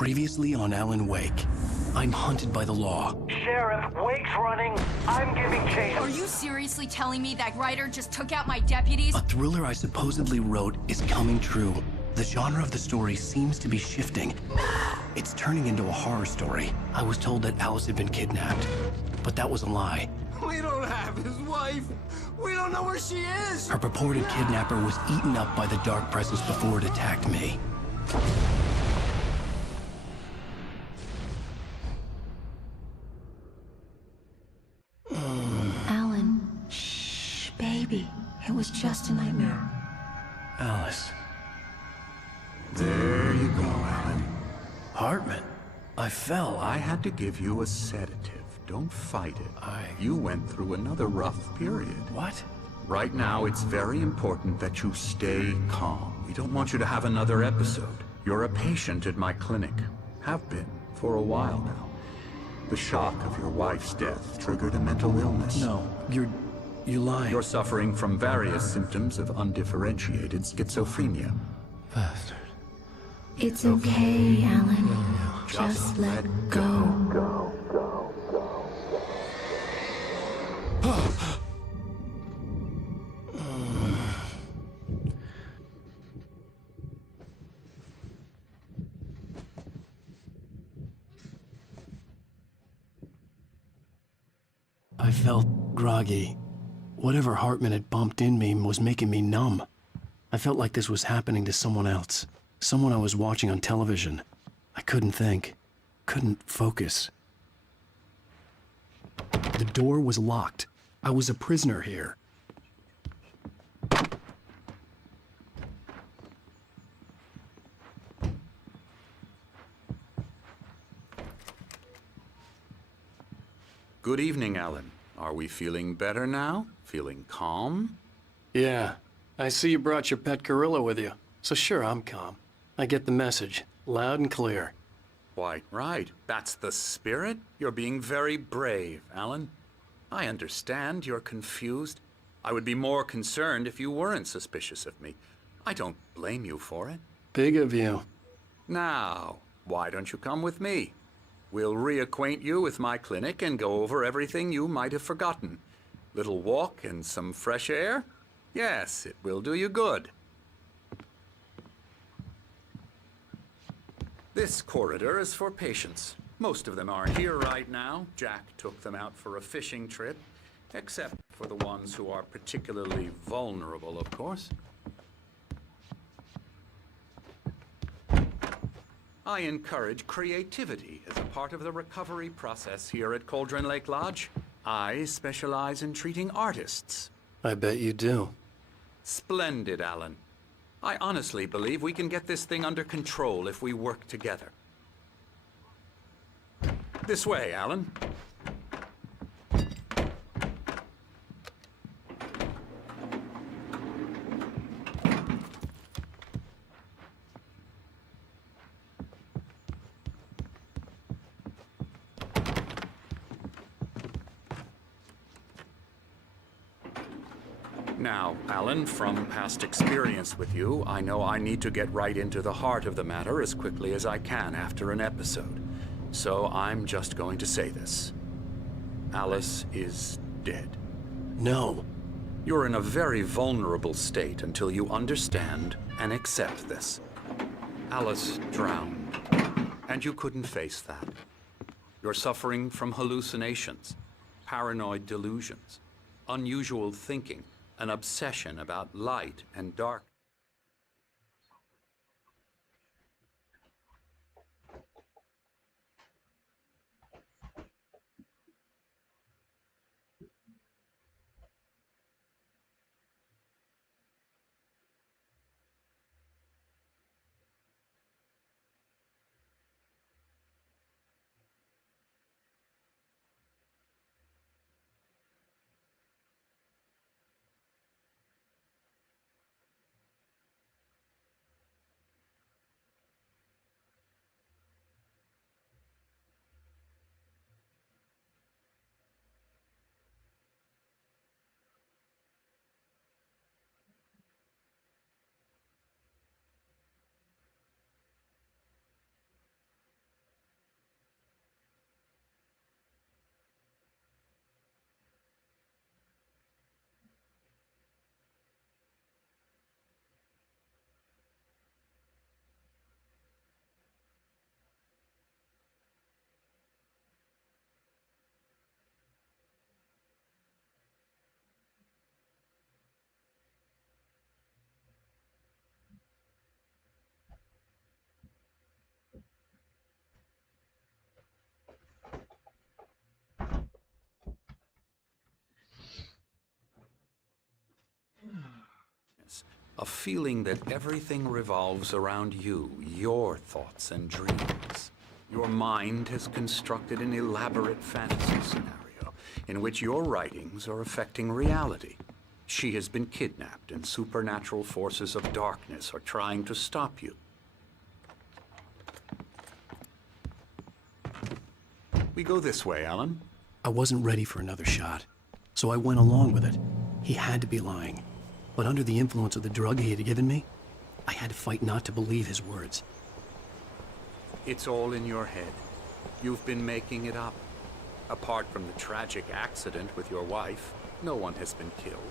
Previously on Alan Wake. I'm hunted by the law. Sheriff, Wake's running. I'm giving chase. Are you seriously telling me that writer just took out my deputies? A thriller I supposedly wrote is coming true. The genre of the story seems to be shifting. It's turning into a horror story. I was told that Alice had been kidnapped, but that was a lie. We don't have his wife. We don't know where she is. Her purported kidnapper was eaten up by the dark presence before it attacked me. Alan, shh, baby. It was just a nightmare. Alice. There you go, Alan. Hartman. I fell. I had to give you a sedative. Don't fight it. You went through another rough period. What? Right now, it's very important that you stay calm. We don't want you to have another episode. You're a patient at my clinic. Have been for a while now. The shock of your wife's death triggered a mental illness. No, you lied. You're suffering from various symptoms of undifferentiated schizophrenia. Bastard. It's okay, Alan. Just let go. I felt groggy. Whatever Hartman had bumped in me was making me numb. I felt like this was happening to someone else. Someone I was watching on television. I couldn't think. Couldn't focus. The door was locked. I was a prisoner here. Good evening, Alan. Are we feeling better now? Feeling calm? Yeah. I see you brought your pet gorilla with you. So sure, I'm calm. I get the message. Loud and clear. Quite right. That's the spirit. You're being very brave, Alan. I understand you're confused. I would be more concerned if you weren't suspicious of me. I don't blame you for it. Big of you. Now, why don't you come with me? We'll reacquaint you with my clinic and go over everything you might have forgotten. Little walk and some fresh air? Yes, it will do you good. This corridor is for patients. Most of them aren't here right now. Jack took them out for a fishing trip, except for the ones who are particularly vulnerable, of course. I encourage creativity as a part of the recovery process here at Cauldron Lake Lodge. I specialize in treating artists. I bet you do. Splendid, Alan. I honestly believe we can get this thing under control if we work together. This way, Alan. Now, Alan, from past experience with you, I know I need to get right into the heart of the matter as quickly as I can after an episode. So I'm just going to say this. Alice is dead. No. You're in a very vulnerable state until you understand and accept this. Alice drowned, and you couldn't face that. You're suffering from hallucinations, paranoid delusions, unusual thinking, an obsession about light and dark. A feeling that everything revolves around you, your thoughts and dreams. Your mind has constructed an elaborate fantasy scenario in which your writings are affecting reality. She has been kidnapped and supernatural forces of darkness are trying to stop you. We go this way, Alan. I wasn't ready for another shot, so I went along with it. He had to be lying. But under the influence of the drug he had given me, I had to fight not to believe his words. It's all in your head. You've been making it up. Apart from the tragic accident with your wife, no one has been killed.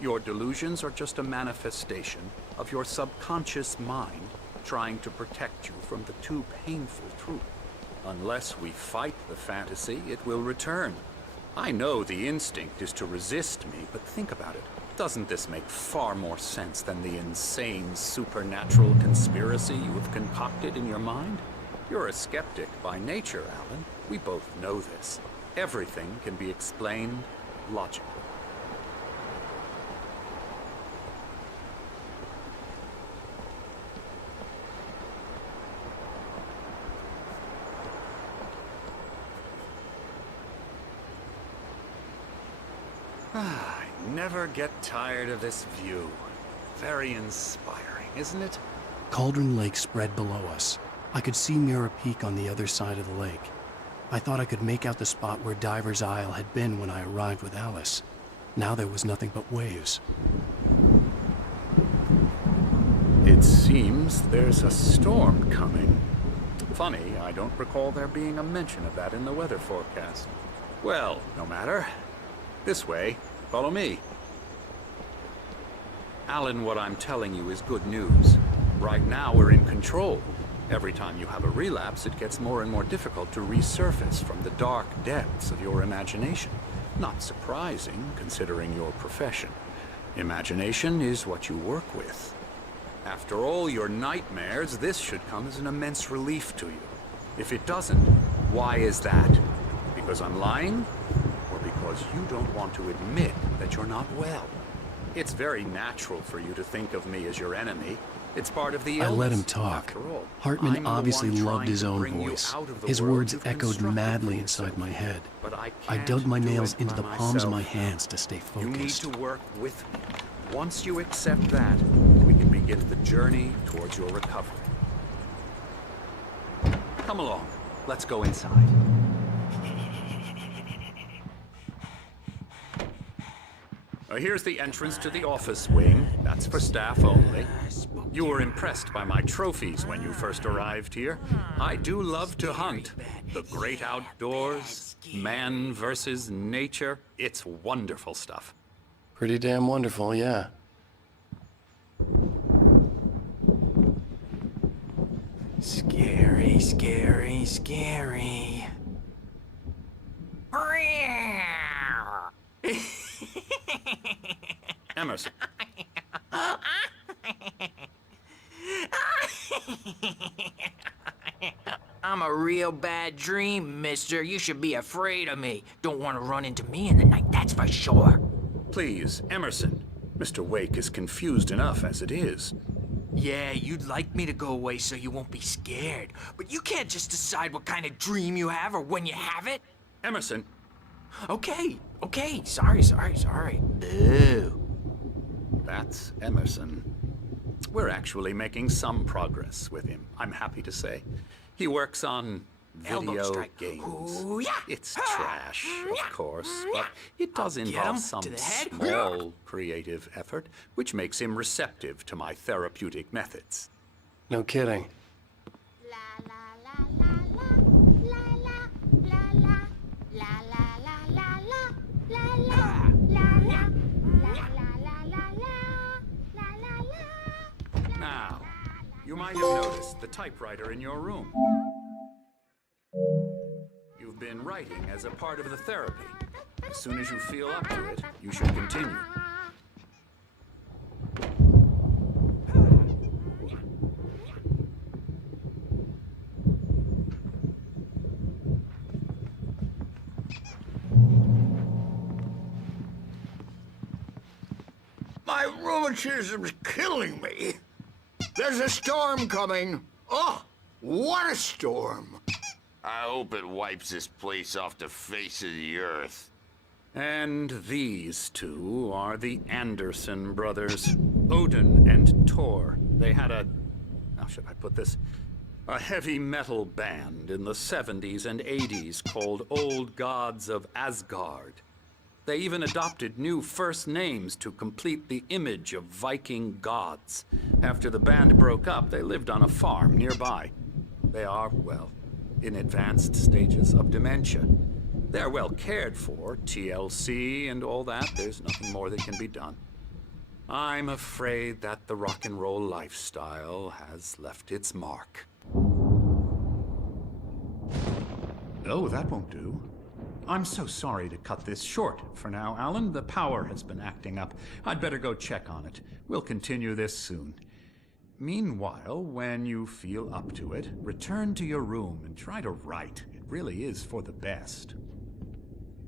Your delusions are just a manifestation of your subconscious mind trying to protect you from the too painful truth. Unless we fight the fantasy, it will return. I know the instinct is to resist me, but think about it. Doesn't this make far more sense than the insane supernatural conspiracy you have concocted in your mind? You're a skeptic by nature, Alan. We both know this. Everything can be explained logically. I never get tired of this view. Very inspiring, isn't it? Cauldron Lake spread below us. I could see Mirror Peak on the other side of the lake. I thought I could make out the spot where Diver's Isle had been when I arrived with Alice. Now there was nothing but waves. It seems there's a storm coming. Funny, I don't recall there being a mention of that in the weather forecast. Well, no matter. This way. Follow me. Alan, what I'm telling you is good news. Right now, we're in control. Every time you have a relapse, it gets more and more difficult to resurface from the dark depths of your imagination. Not surprising, considering your profession. Imagination is what you work with. After all your nightmares, this should come as an immense relief to you. If it doesn't, why is that? Because I'm lying? Or because you don't want to admit that you're not well? It's very natural for you to think of me as your enemy. It's part of the illness. I let him talk. After all, Hartman I'm the obviously one loved trying his to own bring you voice. out of the His world words you've echoed constructed madly for inside yourself. my head. But I I can't dug my do nails it into by the palms of my myself. hands to stay You need focused. to work with me. Once you accept that, we can begin the journey towards your recovery. Come along. Let's go inside. Here's the entrance to the office wing. That's for staff only. You were impressed by my trophies when you first arrived here. I do love to hunt. The great outdoors, man versus nature. It's wonderful stuff. Pretty damn wonderful, yeah. Scary, scary, scary. Emerson. I'm a real bad dream, mister. You should be afraid of me. Don't want to run into me in the night, that's for sure. Please, Emerson. Mr. Wake is confused enough as it is. Yeah, you'd like me to go away so you won't be scared. But you can't just decide what kind of dream you have or when you have it. Emerson. Okay, sorry. Boo. That's Emerson. We're actually making some progress with him, I'm happy to say. He works on Elbow video strike. games. Ooh, yeah. It's trash, of course, but it does I'll get involve him some to the head. small creative effort, which makes him receptive to my therapeutic methods. No kidding. Now, you might have noticed the typewriter in your room. You've been writing as a part of the therapy. As soon as you feel up to it, you should continue. My rheumatism's killing me. There's a storm coming. Oh, what a storm. I hope it wipes this place off the face of the earth. And these two are the Anderson brothers, Odin and Tor. They had how should I put this? A heavy metal band in the 70s and 80s called Old Gods of Asgard. They even adopted new first names to complete the image of Viking gods. After the band broke up, they lived on a farm nearby. They are, well, in advanced stages of dementia. They're well cared for, TLC and all that. There's nothing more that can be done. I'm afraid that the rock and roll lifestyle has left its mark. Oh, that won't do. I'm so sorry to cut this short for now, Alan. The power has been acting up. I'd better go check on it. We'll continue this soon. Meanwhile, when you feel up to it, return to your room and try to write. It really is for the best.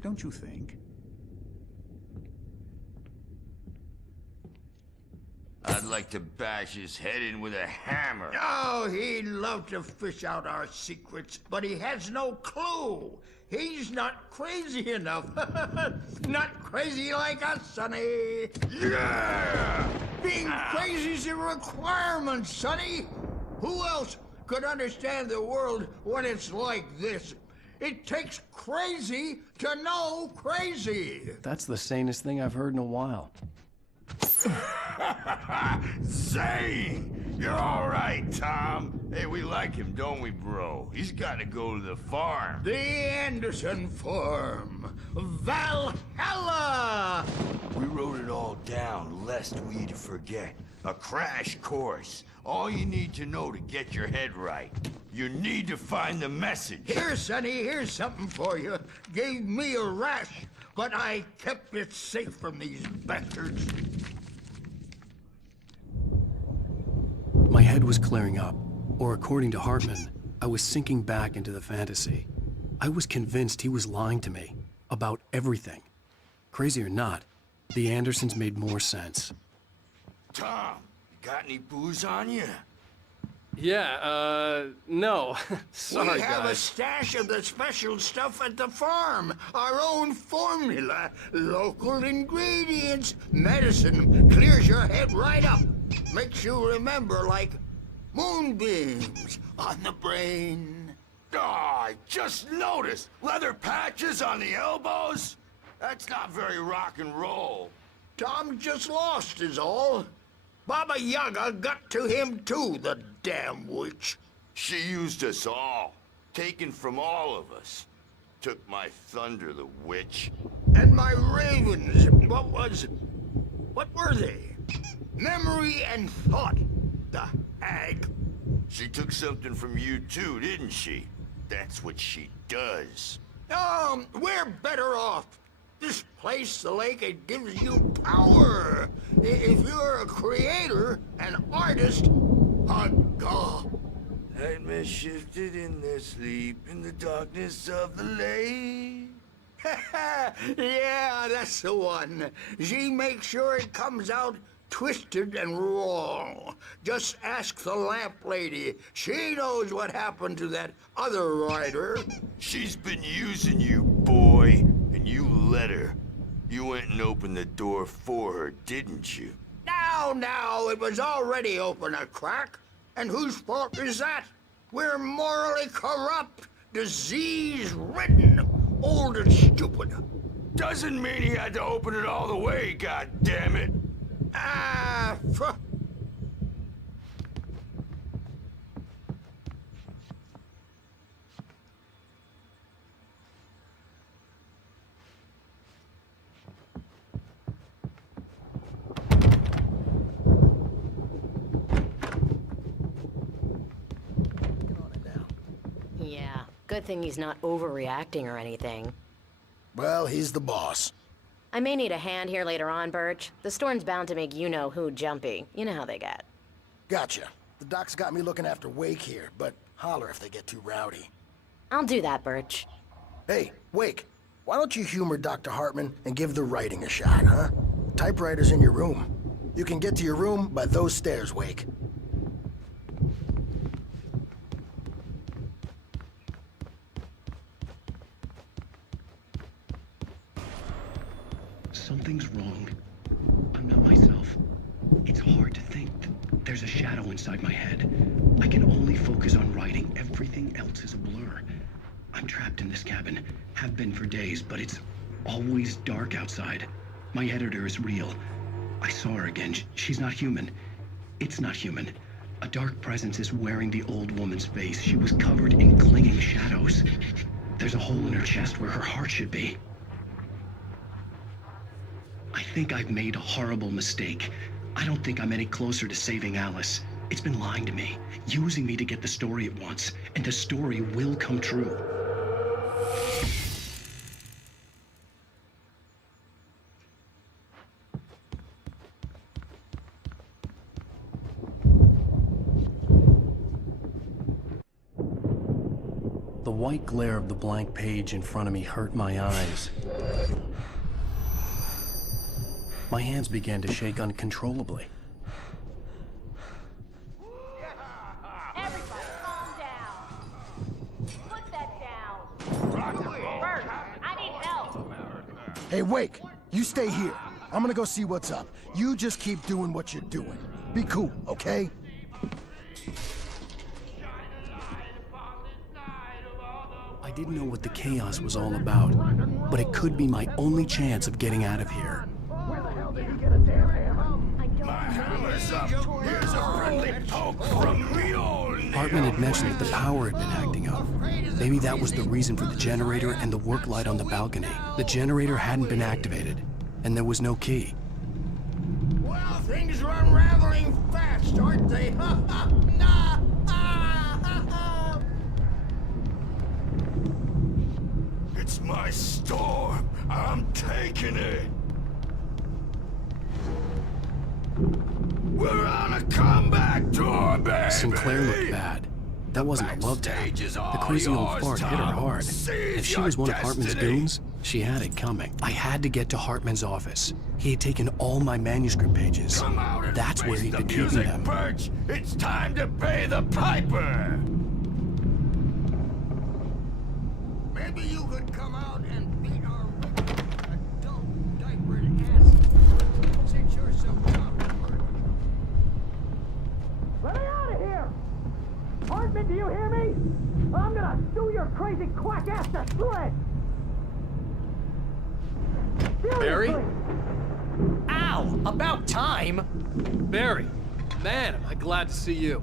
Don't you think? I'd like to bash his head in with a hammer. Oh, he'd love to fish out our secrets, but he has no clue. He's not crazy enough. Not crazy like us, Sonny. Yeah! Being crazy's a requirement, Sonny. Who else could understand the world when it's like this? It takes crazy to know crazy. That's the sanest thing I've heard in a while. Zane! You're all right, Tom. Hey, we like him, don't we, bro? He's got to go to the farm. The Anderson Farm. Valhalla! We wrote it all down, lest we'd forget. A crash course. All you need to know to get your head right. You need to find the message. Here, Sonny, here's something for you. Gave me a rash, but I kept it safe from these bastards. My head was clearing up, or according to Hartman, I was sinking back into the fantasy. I was convinced he was lying to me about everything. Crazy or not, the Andersons made more sense. Tom, got any booze on you? Yeah, no. Sorry, we have a guys. stash of the special stuff at the farm. Our own formula. Local ingredients. Medicine clears your head right up. Makes you remember like moonbeams on the brain. Oh, I just noticed. Leather patches on the elbows? That's not very rock and roll. Tom just lost is all. Baba Yaga got to him too, the damn witch. She used us all. Taken from all of us. Took my thunder, the witch. And my ravens, what were they? Memory and thought, the hag. She took something from you too, didn't she? That's what she does. We're better off. This place, the lake, it gives you power. If you're a creator, an artist, a god. Nightmare shifted in their sleep in the darkness of the lake. Yeah, that's the one. She makes sure it comes out twisted and wrong. Just ask the lamp lady. She knows what happened to that other writer. She's been using you, boy, and you let her. You went and opened the door for her, didn't you? Now, it was already open a crack. And whose fault is that? We're morally corrupt, disease-ridden, old and stupid. Doesn't mean he had to open it all the way, goddammit. Yeah, good thing he's not overreacting or anything. Well, he's the boss. I may need a hand here later on, Birch. The storm's bound to make you-know-who jumpy. You know how they get. Gotcha. The doc's got me looking after Wake here, but holler if they get too rowdy. I'll do that, Birch. Hey, Wake, why don't you humor Dr. Hartman and give the writing a shot, huh? Typewriter's in your room. You can get to your room by those stairs, Wake. Something's wrong. I'm not myself. It's hard to think. There's a shadow inside my head. I can only focus on writing. Everything else is a blur. I'm trapped in this cabin. Have been for days, but it's always dark outside. My editor is real. I saw her again. She's not human. It's not human. A dark presence is wearing the old woman's face. She was covered in clinging shadows. There's a hole in her chest where her heart should be. I think I've made a horrible mistake. I don't think I'm any closer to saving Alice. It's been lying to me, using me to get the story it wants, and the story will come true. The white glare of the blank page in front of me hurt my eyes. My hands began to shake uncontrollably. Everybody, calm down. Put that down. Bert, I need help. Hey, Wake, you stay here. I'm gonna go see what's up. You just keep doing what you're doing. Be cool, okay? I didn't know what the chaos was all about, but it could be my only chance of getting out of here. Where the hell did he get a damn hammer? My hammer's up. Here's a friendly poke from Mjolnir. Hartman had mentioned that the power had been acting up. Maybe that was the reason for the generator and the work light on the balcony. The generator hadn't been activated, and there was no key. Well, things are unraveling fast, aren't they? Ha ha! Nah! Ah, ha, ha. It's my storm. I'm taking it. We're on a comeback tour, baby! Sinclair looked bad. That wasn't a love tap. The crazy old fart hit her hard. If she was one of Hartman's goons, she had it coming. I had to get to Hartman's office. He had taken all my manuscript pages. Come out and That's where face he'd the been keeping music, them. Birch. It's time to pay the piper. Maybe you could come out and beat our wicked adult diapered asses. Since you're so competent. Let me out of here! Hartman, do you hear me? I'm gonna sue your crazy quack ass to shreds! Barry? Seriously! Ow! About time! Barry, man, am I glad to see you.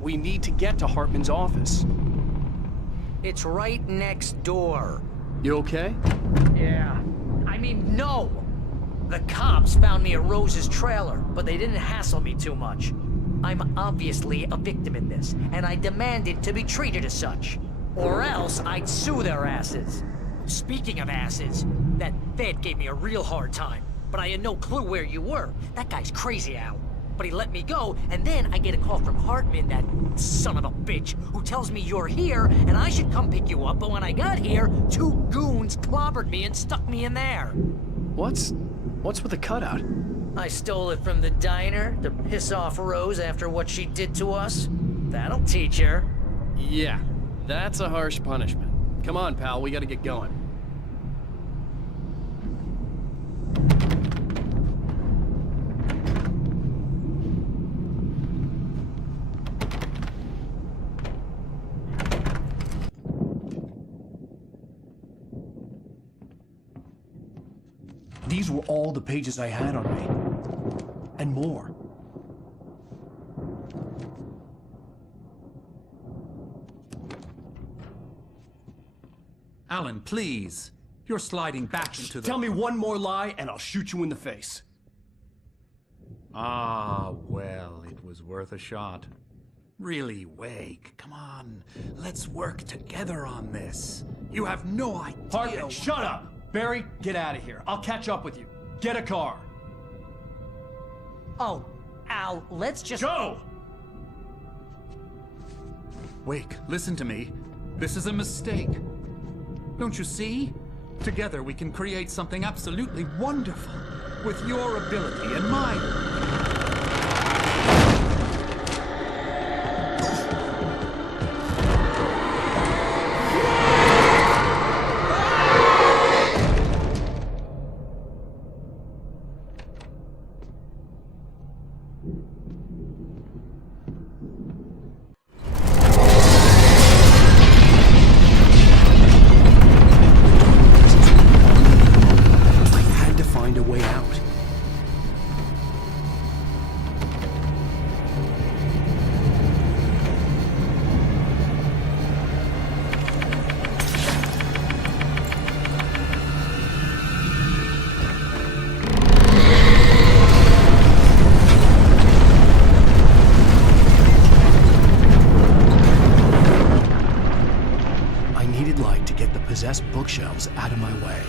We need to get to Hartman's office. It's right next door. You okay? Yeah. I mean, no! The cops found me at Rose's trailer, but they didn't hassle me too much. I'm obviously a victim in this, and I demanded to be treated as such. Or else I'd sue their asses. Speaking of asses, that Fed gave me a real hard time, but I had no clue where you were. That guy's crazy, Al. But he let me go, and then I get a call from Hartman, that son of a bitch, who tells me you're here, and I should come pick you up, but when I got here, 2 goons clobbered me and stuck me in there. What's with the cutout? I stole it from the diner to piss off Rose after what she did to us. That'll teach her. Yeah, that's a harsh punishment. Come on, pal, we gotta get going. These were all the pages I had on me. And more. Alan, please. You're sliding back into the... Tell me one more lie and I'll shoot you in the face. Ah, well, it was worth a shot. Really, Wake, come on. Let's work together on this. You have no idea... Hartman, shut up! Barry, get out of here. I'll catch up with you. Get a car. Oh, Al, let's just... Go! Wake, listen to me. This is a mistake. Don't you see? Together we can create something absolutely wonderful. with your ability and mine. I had to find a way out. I needed light to get the possessed bookshelves out of my way.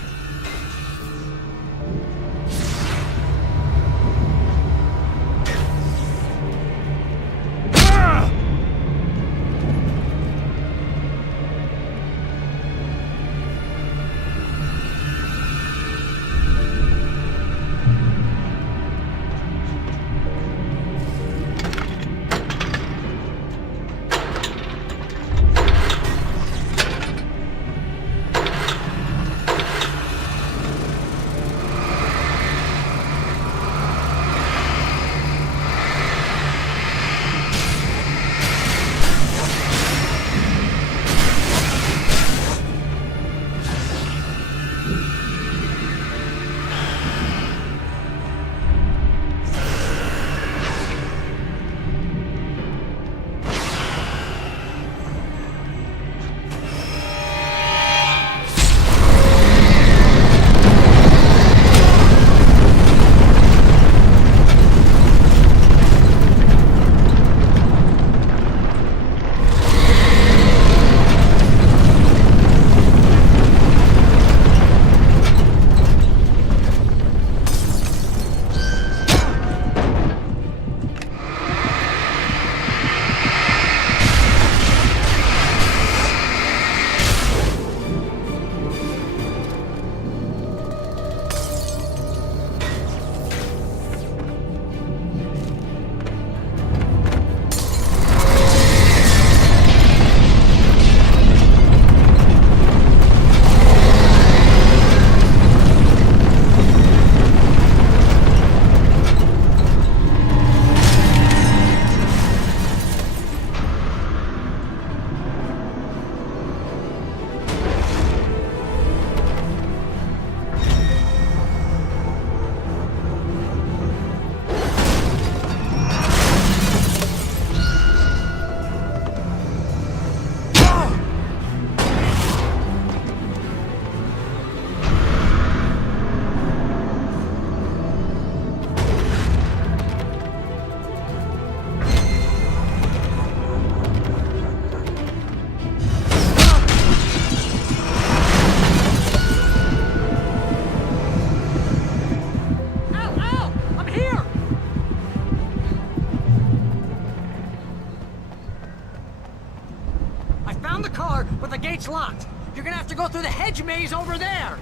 gate's locked. You're gonna have to go through the hedge maze over there.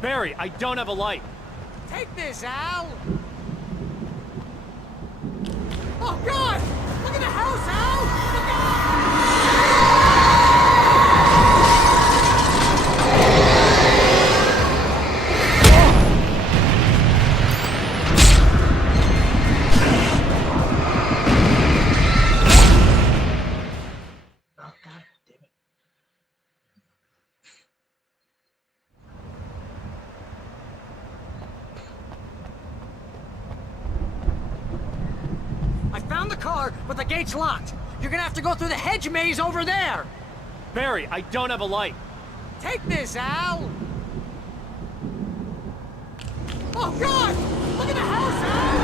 Barry, I don't have a light. Take this, Al. Oh, God! Look at the house, Al! Look out! I found the car, but the gate's locked. You're gonna have to go through the hedge maze over there. Barry, I don't have a light. Take this, Al. Oh, God! Look at the house, Al!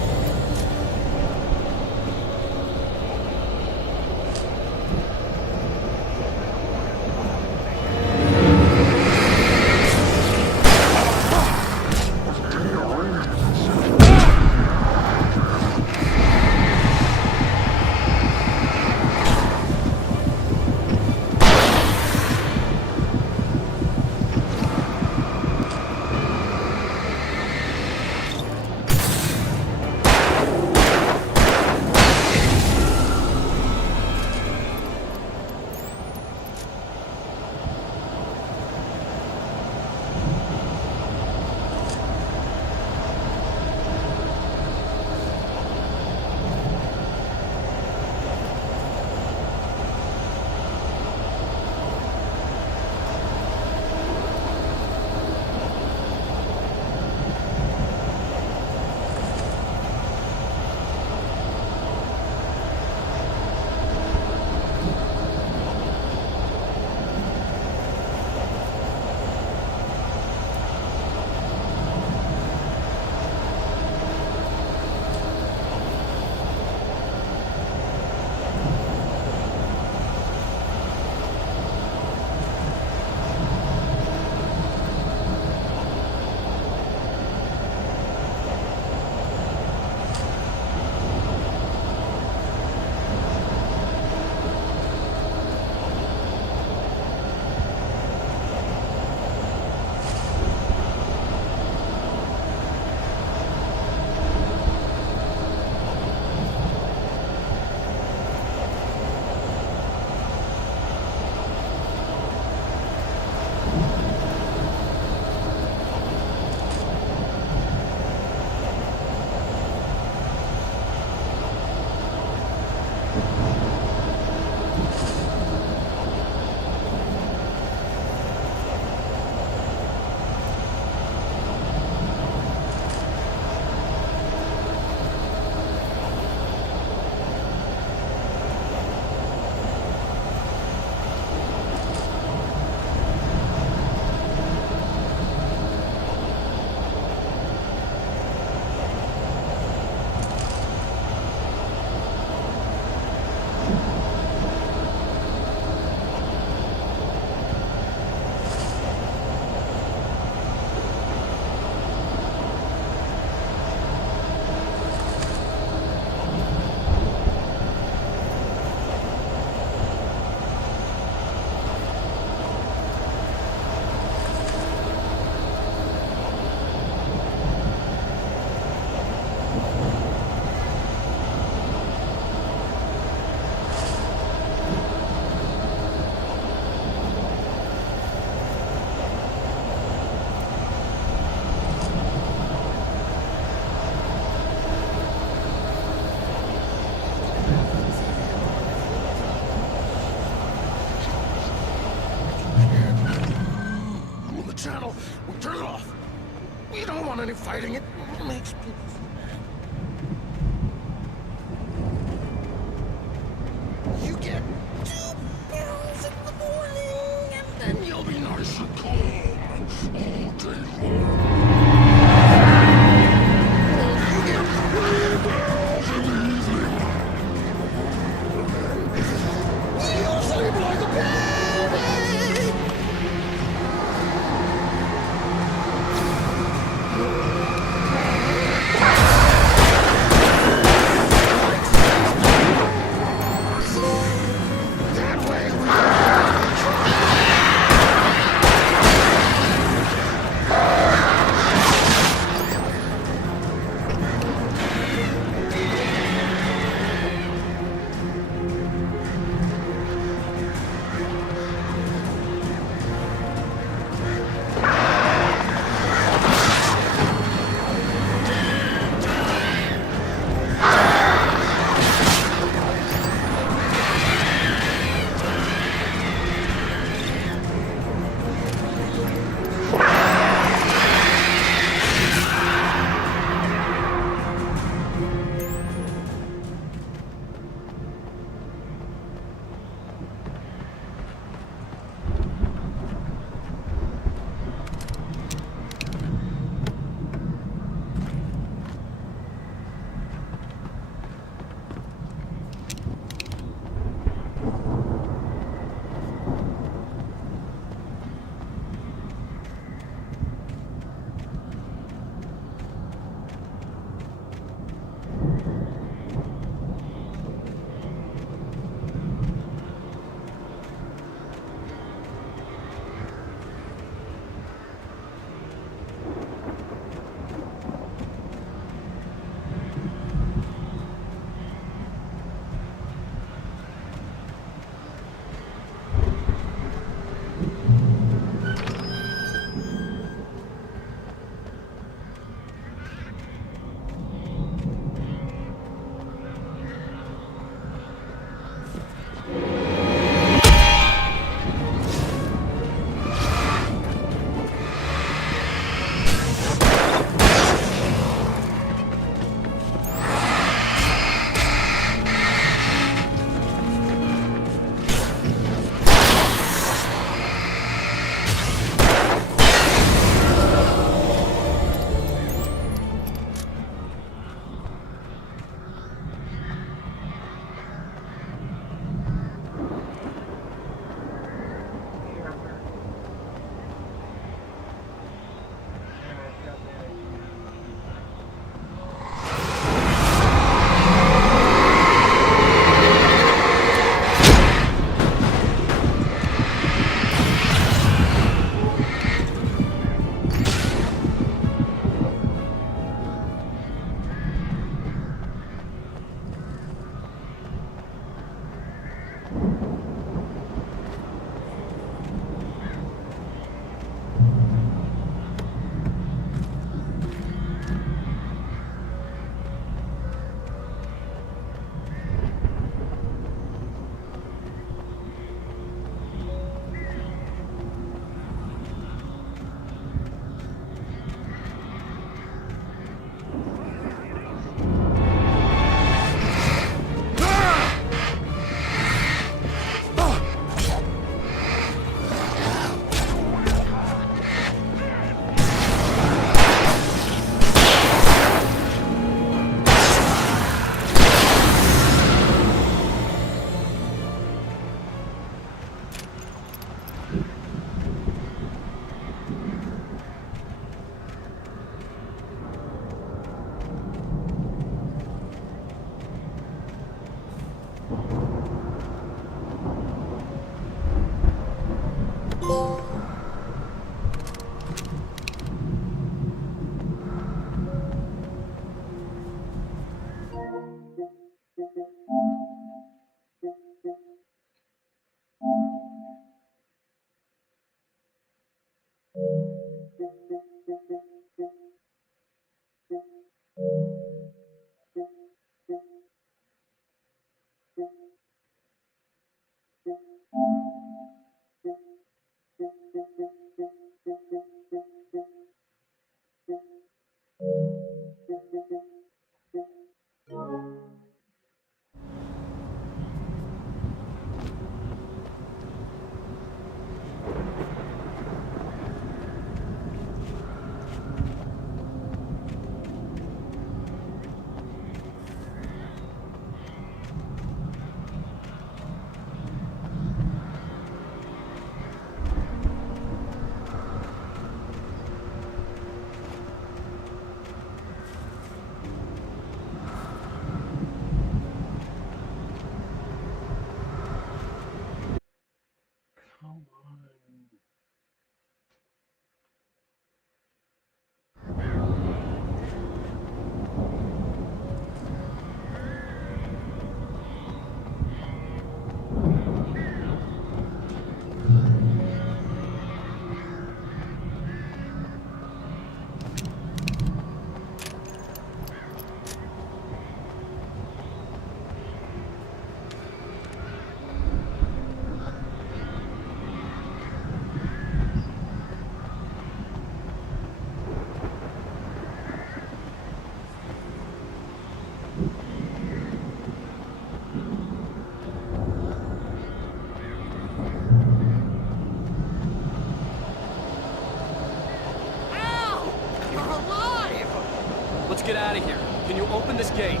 Let's get out of here. Can you open this gate?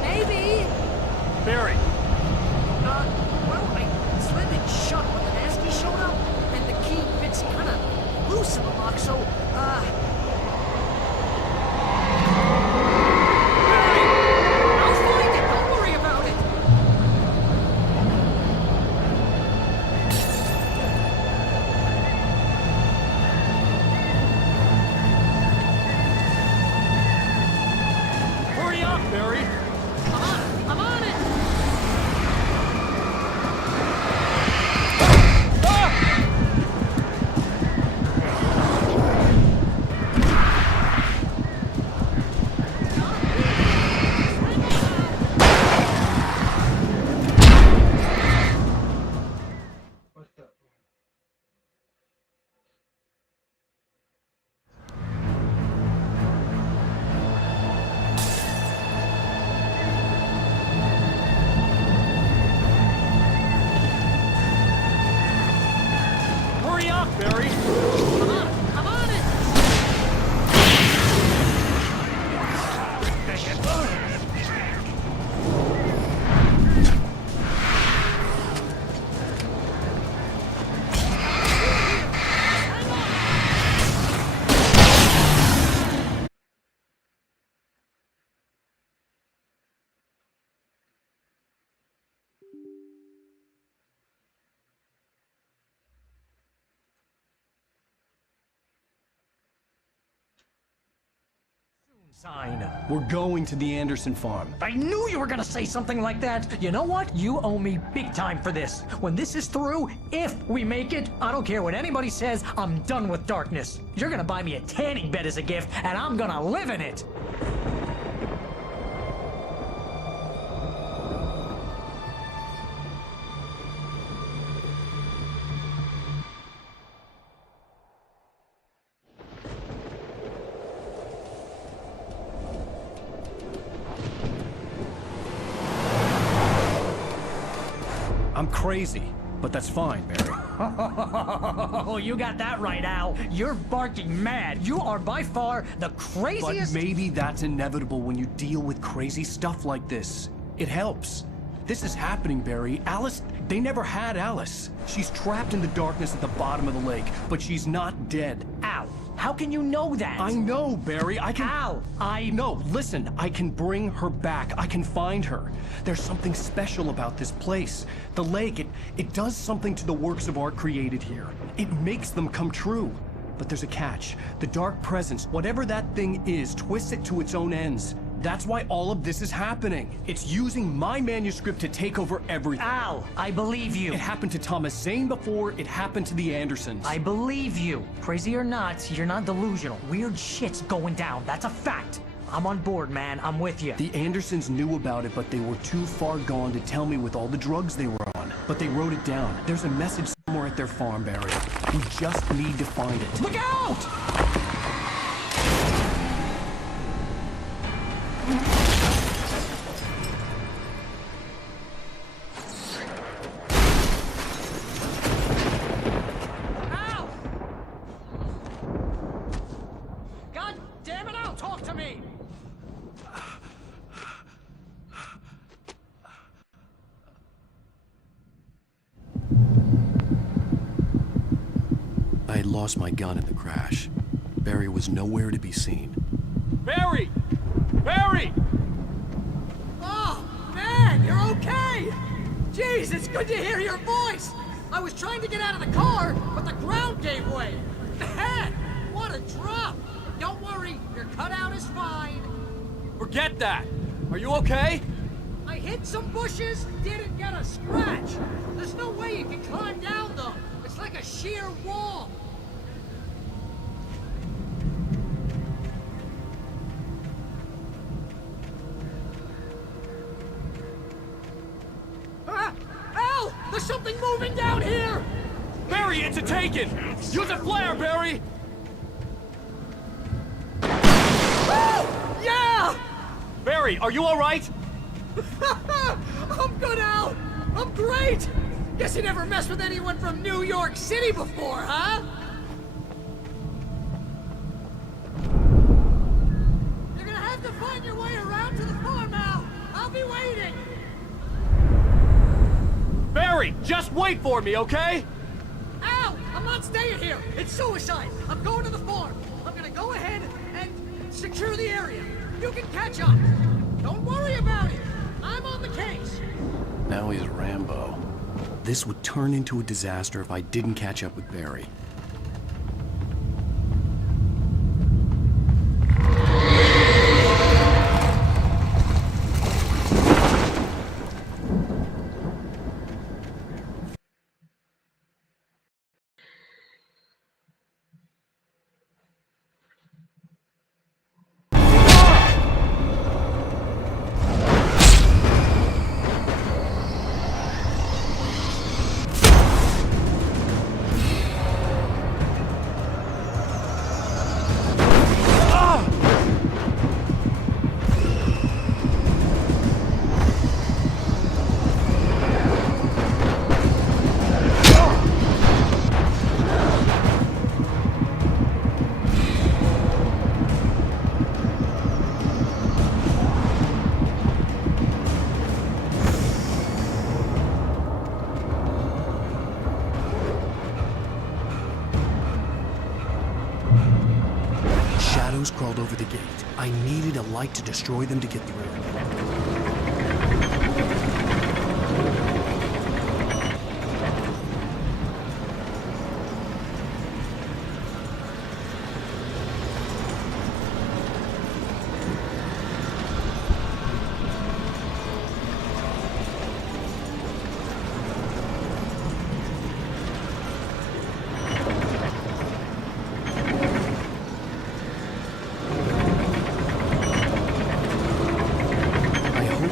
Maybe. Barry! Well, I slammed it shut when the nasty showed up, and the key fits kind of loose in the lock, so, Barry! I'll find it, don't worry about it! Hurry up, Barry! I'm on it! Hurry up, Barry! I'm on it! Sign. We're going to the Anderson farm. I knew you were gonna say something like that. You know what? You owe me big time for this. When this is through, if we make it, I don't care what anybody says, I'm done with darkness. You're gonna buy me a tanning bed as a gift, and I'm gonna live in it. I'm crazy, but that's fine, Barry. Oh, you got that right, Al. You're barking mad. You are by far the craziest... But maybe that's inevitable when you deal with crazy stuff like this. It helps. This is happening, Barry. Alice, they never had Alice. She's trapped in the darkness at the bottom of the lake, but she's not dead. Al, how can you know that? I know, Barry. I can... Al, No, listen. I can bring her back. I can find her. There's something special about this place. The lake, it does something to the works of art created here. It makes them come true. But there's a catch. The dark presence, whatever that thing is, twists it to its own ends. That's why all of this is happening. It's using my manuscript to take over everything. Al, I believe you. It happened to Thomas Zane before, it happened to the Andersons. I believe you. Crazy or not, you're not delusional. Weird shit's going down. That's a fact. I'm on board, man. I'm with you. The Andersons knew about it, but they were too far gone to tell me with all the drugs they were on. But they wrote it down. There's a message somewhere at their farm, Barry. We just need to find it. Look out! Al! God damn it, Al, talk to me! I had lost my gun in the crash. Barry was nowhere to be seen. Barry! Barry! Oh, man, you're okay! Jeez, it's good to hear your voice! I was trying to get out of the car, but the ground gave way! Man, what a drop! Don't worry, your cutout is fine. Forget that! Are you okay? I hit some bushes, didn't get a scratch. There's no way you can climb down, though. It's like a sheer wall. Al! There's something moving down here! Barry, it's a taken! Use a flare, Barry! Oh! Yeah! Barry, are you alright? I'm good, Al! I'm great! Guess you never messed with anyone from New York City before, huh? Barry, just wait for me, okay? Al! I'm not staying here! It's suicide! I'm going to the farm! I'm gonna go ahead and secure the area. You can catch up. Don't worry about it. I'm on the case. Now he's Rambo. This would turn into a disaster if I didn't catch up with Barry. Shadows crawled over the gate. I needed a light to destroy them to get through.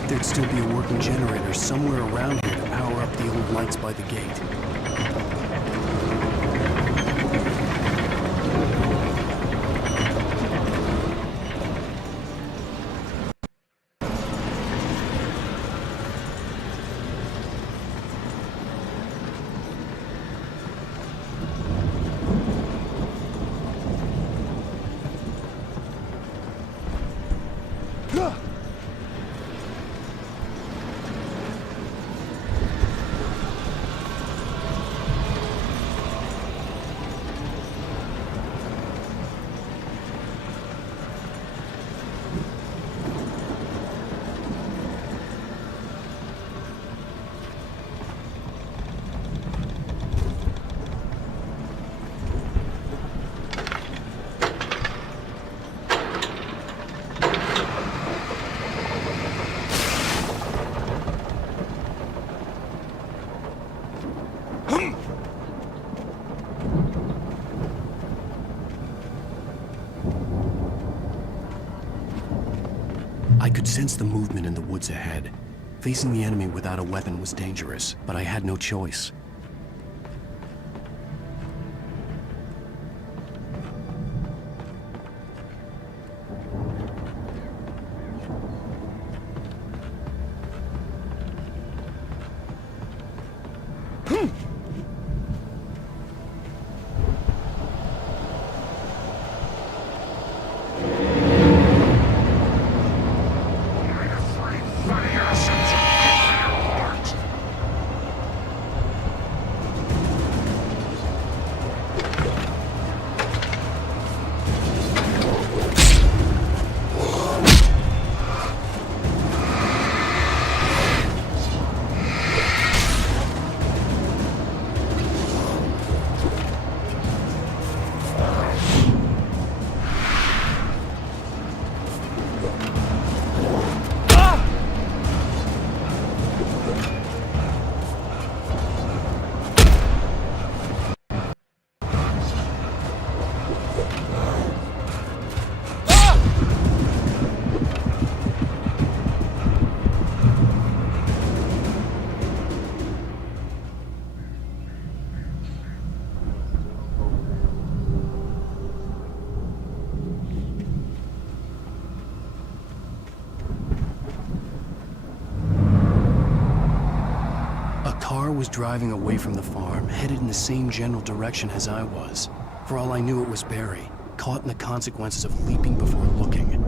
There'd still be a working generator somewhere around here to power up the old lights by the gate. I could sense the movement in the woods ahead. Facing the enemy without a weapon was dangerous, but I had no choice. Was driving away from the farm, headed in the same general direction as I was. For all I knew, it was Barry, caught in the consequences of leaping before looking.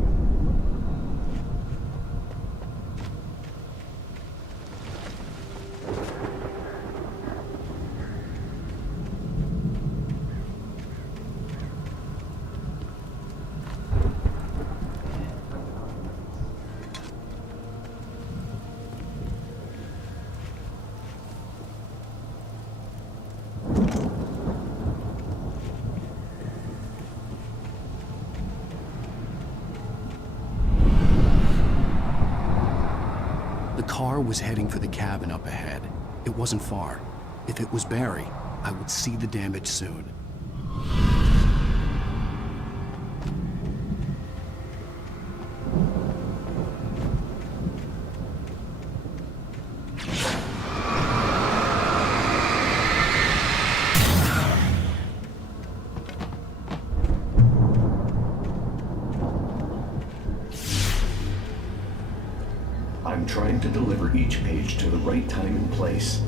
car was heading for the cabin up ahead. It wasn't far. If it was Barry, I would see the damage soon. I'm trying to deliver each page to the right time and place.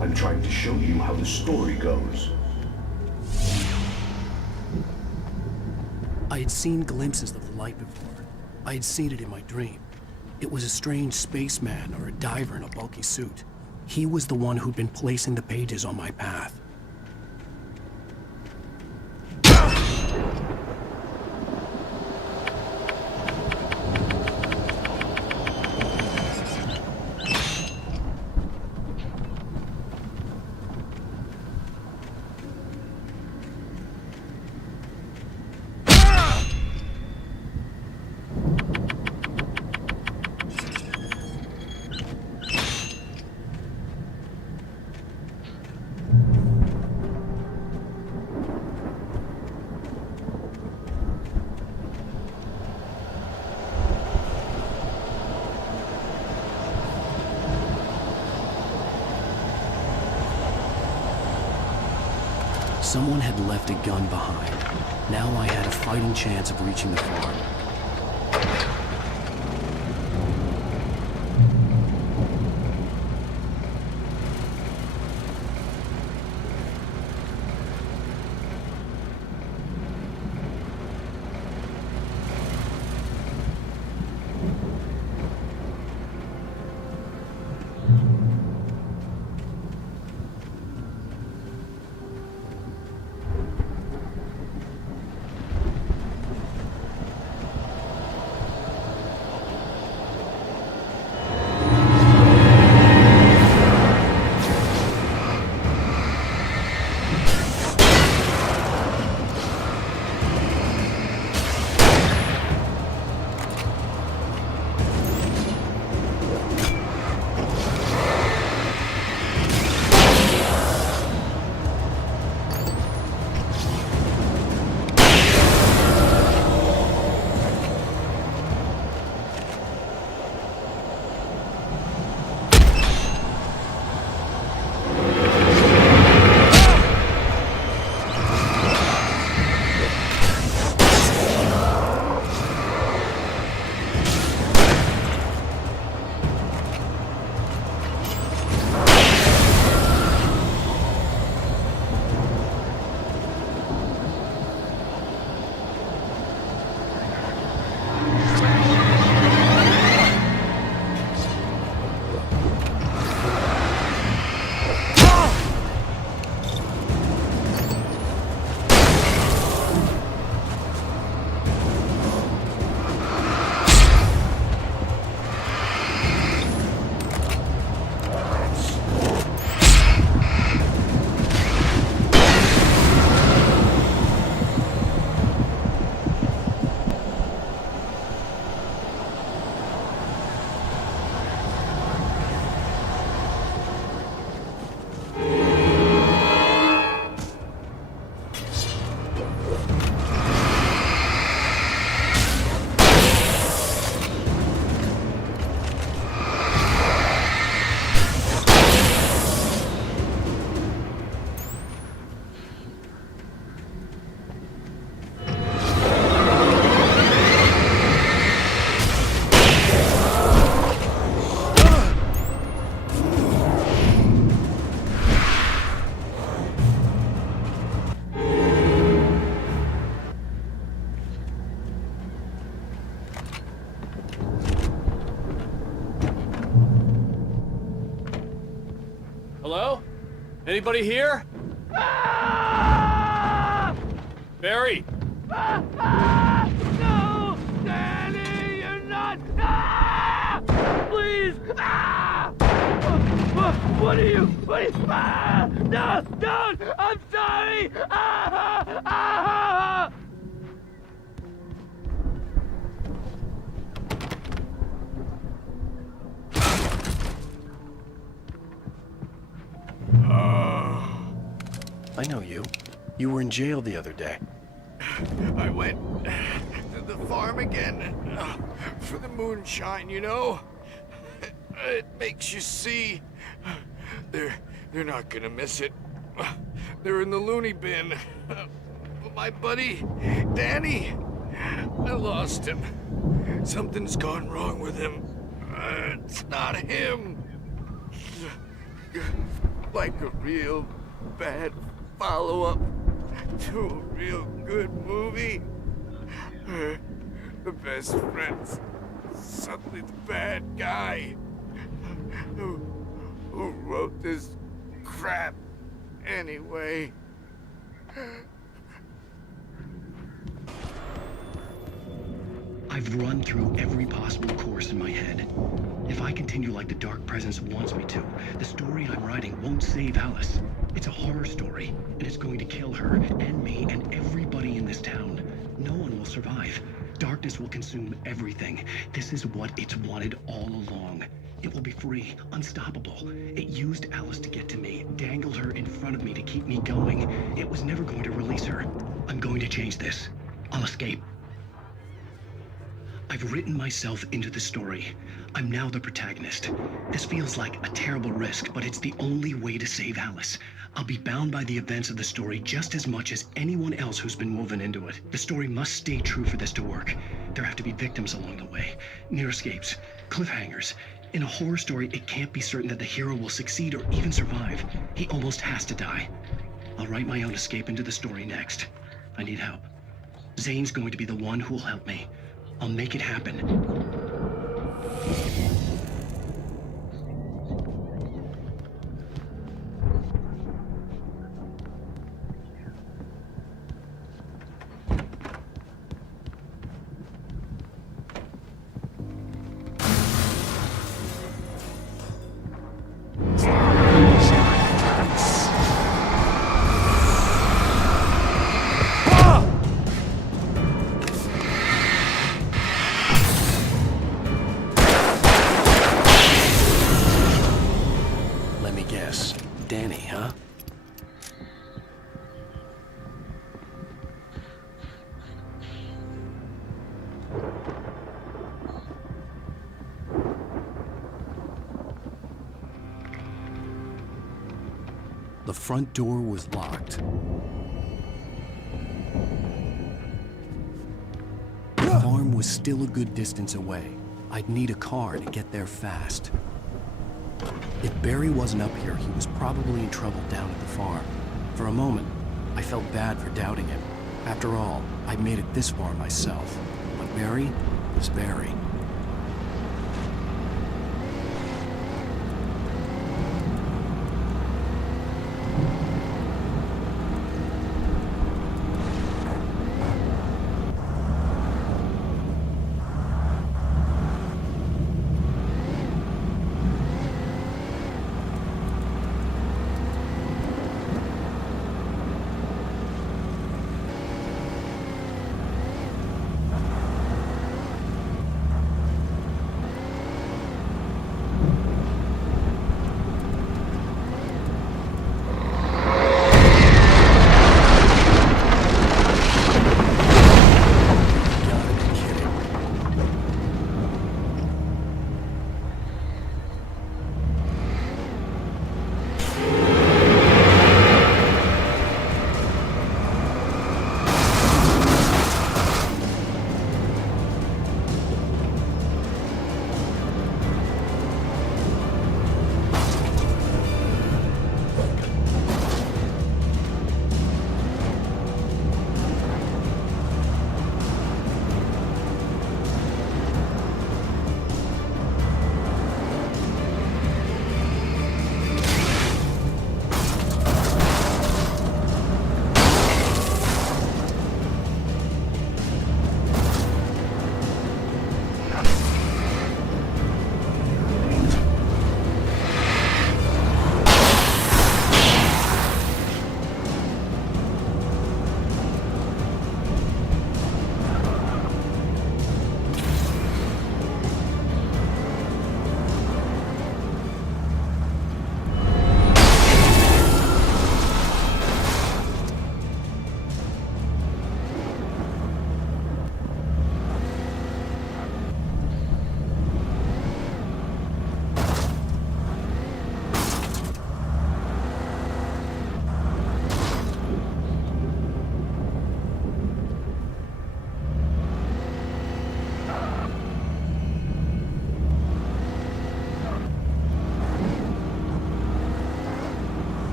I'm trying to show you how the story goes. I had seen glimpses of the light before. I had seen it in my dream. It was a strange spaceman or a diver in a bulky suit. He was the one who'd been placing the pages on my path. Someone had left a gun behind. Now I had a fighting chance of reaching the farm. Hello? Anybody here? Barry! No! Danny, you're not! Please! What are you? No! Don't! I'm sorry! know you. You were in jail the other day. I went to the farm again for the moonshine, you know? It makes you see. They're not gonna miss it. They're in the loony bin. But my buddy, Danny, I lost him. Something's gone wrong with him. It's not him. Like a real bad follow-up to a real good movie. The best friend's suddenly the bad guy. Who wrote this crap anyway? I've run through every possible course in my head. If I continue like the Dark Presence wants me to, the story I'm writing won't save Alice. It's a horror story, and it's going to kill her, and me, and everybody in this town. No one will survive. Darkness will consume everything. This is what it's wanted all along. It will be free, unstoppable. It used Alice to get to me, dangled her in front of me to keep me going. It was never going to release her. I'm going to change this. I'll escape. I've written myself into the story. I'm now the protagonist. This feels like a terrible risk, but it's the only way to save Alice. I'll be bound by the events of the story just as much as anyone else who's been woven into it. The story must stay true for this to work. There have to be victims along the way, near escapes, cliffhangers. In a horror story, it can't be certain that the hero will succeed or even survive. He almost has to die. I'll write my own escape into the story next. I need help. Zane's going to be the one who'll help me. I'll make it happen. Danny, huh? The front door was locked. The farm was still a good distance away. I'd need a car to get there fast. If Barry wasn't up here, he was probably in trouble down at the farm. For a moment, I felt bad for doubting him. After all, I'd made it this far myself. But Barry was Barry.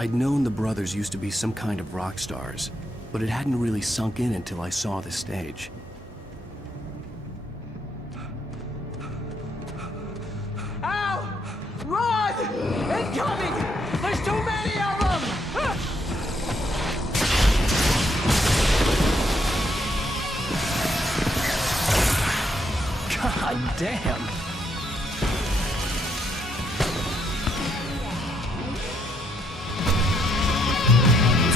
I'd known the brothers used to be some kind of rock stars, but it hadn't really sunk in until I saw the stage. Al! Run! Incoming! There's too many of them! God damn!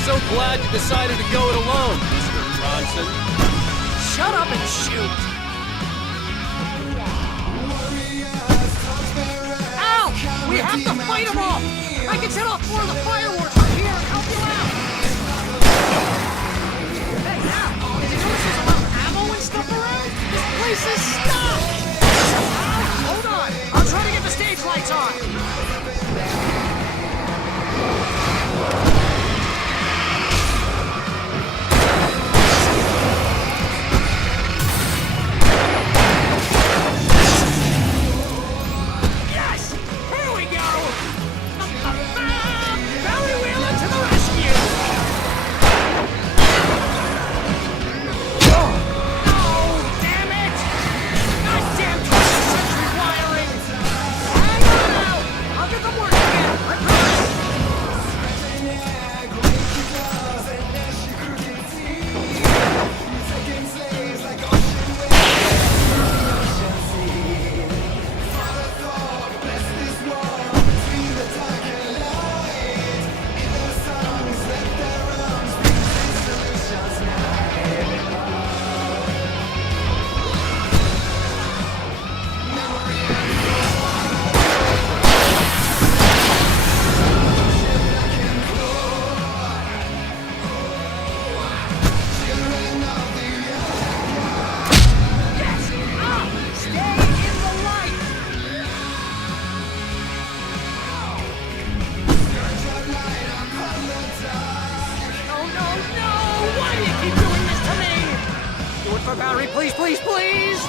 I'm so glad you decided to go it alone, Mr. Bronson. Shut up and shoot! Ow! We have to fight them off! I can set off more of the fireworks from here and help you out! Hey, now! Did you notice there's a lot of ammo and stuff around? This place is stocked! Hold on! I'll try to get the stage lights on! Barry, please, please, please!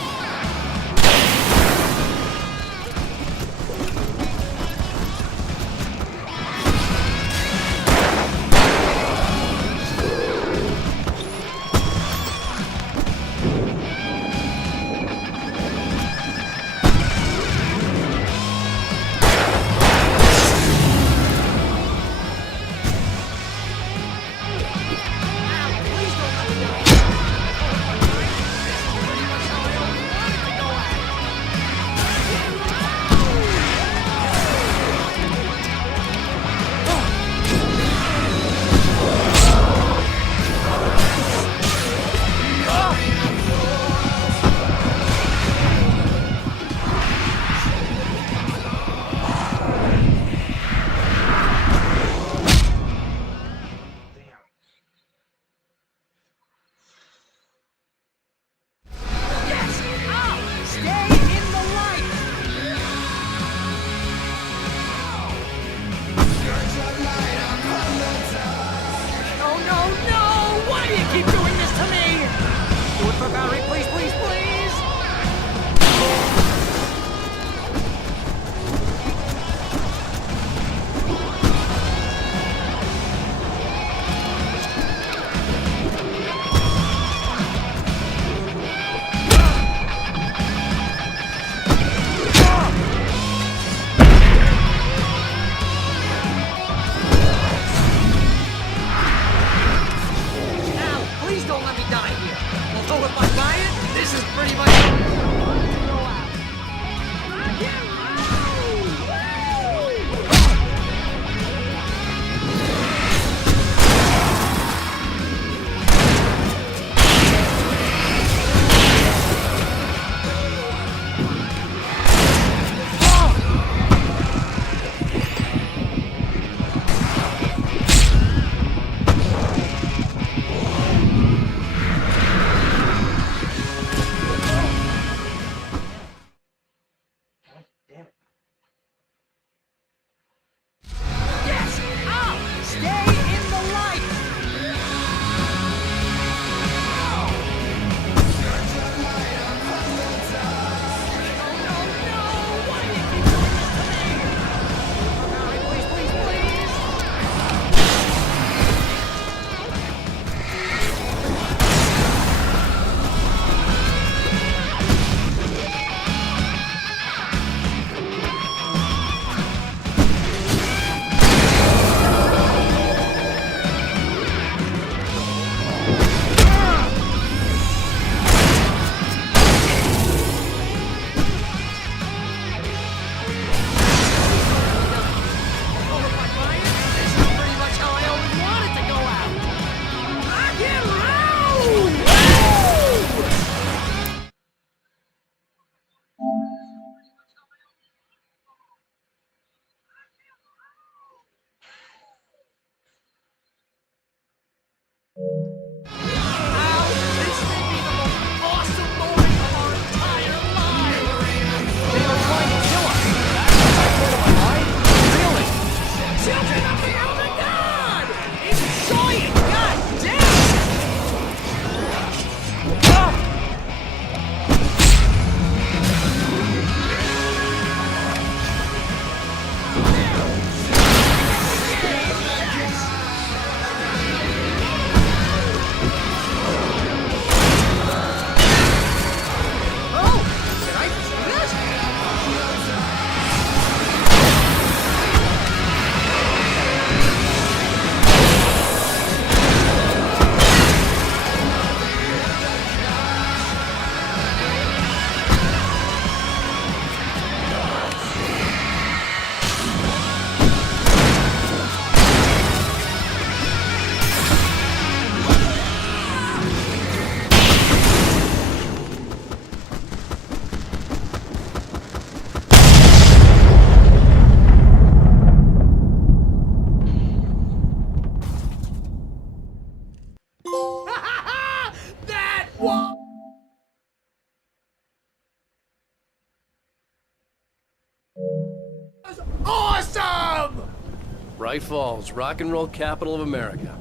Bright Falls, rock and roll capital of America.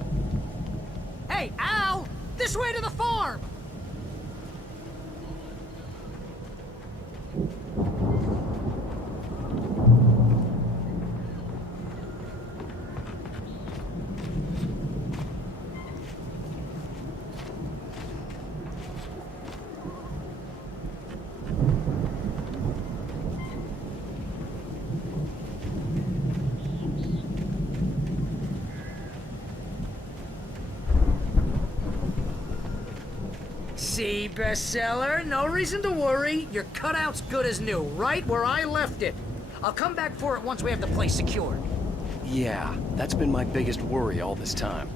Hey, Al! This way to the farm! See, bestseller? No reason to worry. Your cutout's good as new, right where I left it. I'll come back for it once we have the place secured. Yeah, that's been my biggest worry all this time.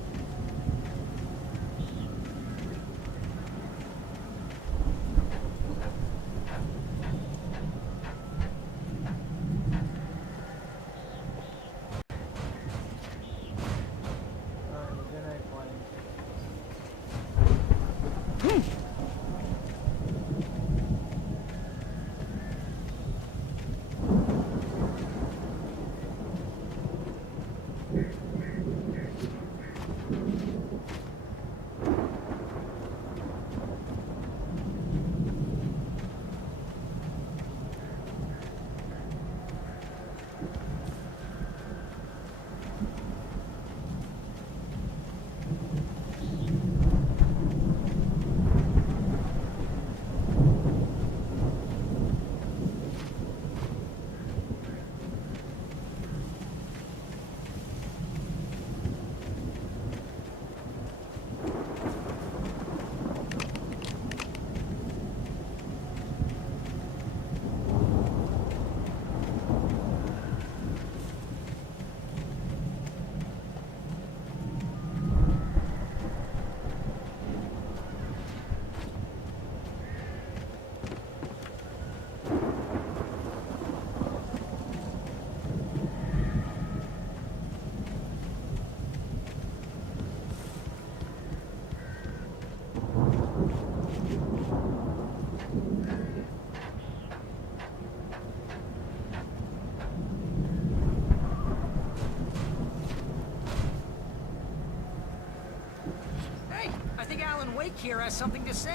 Hey, I think Alan Wake here has something to say.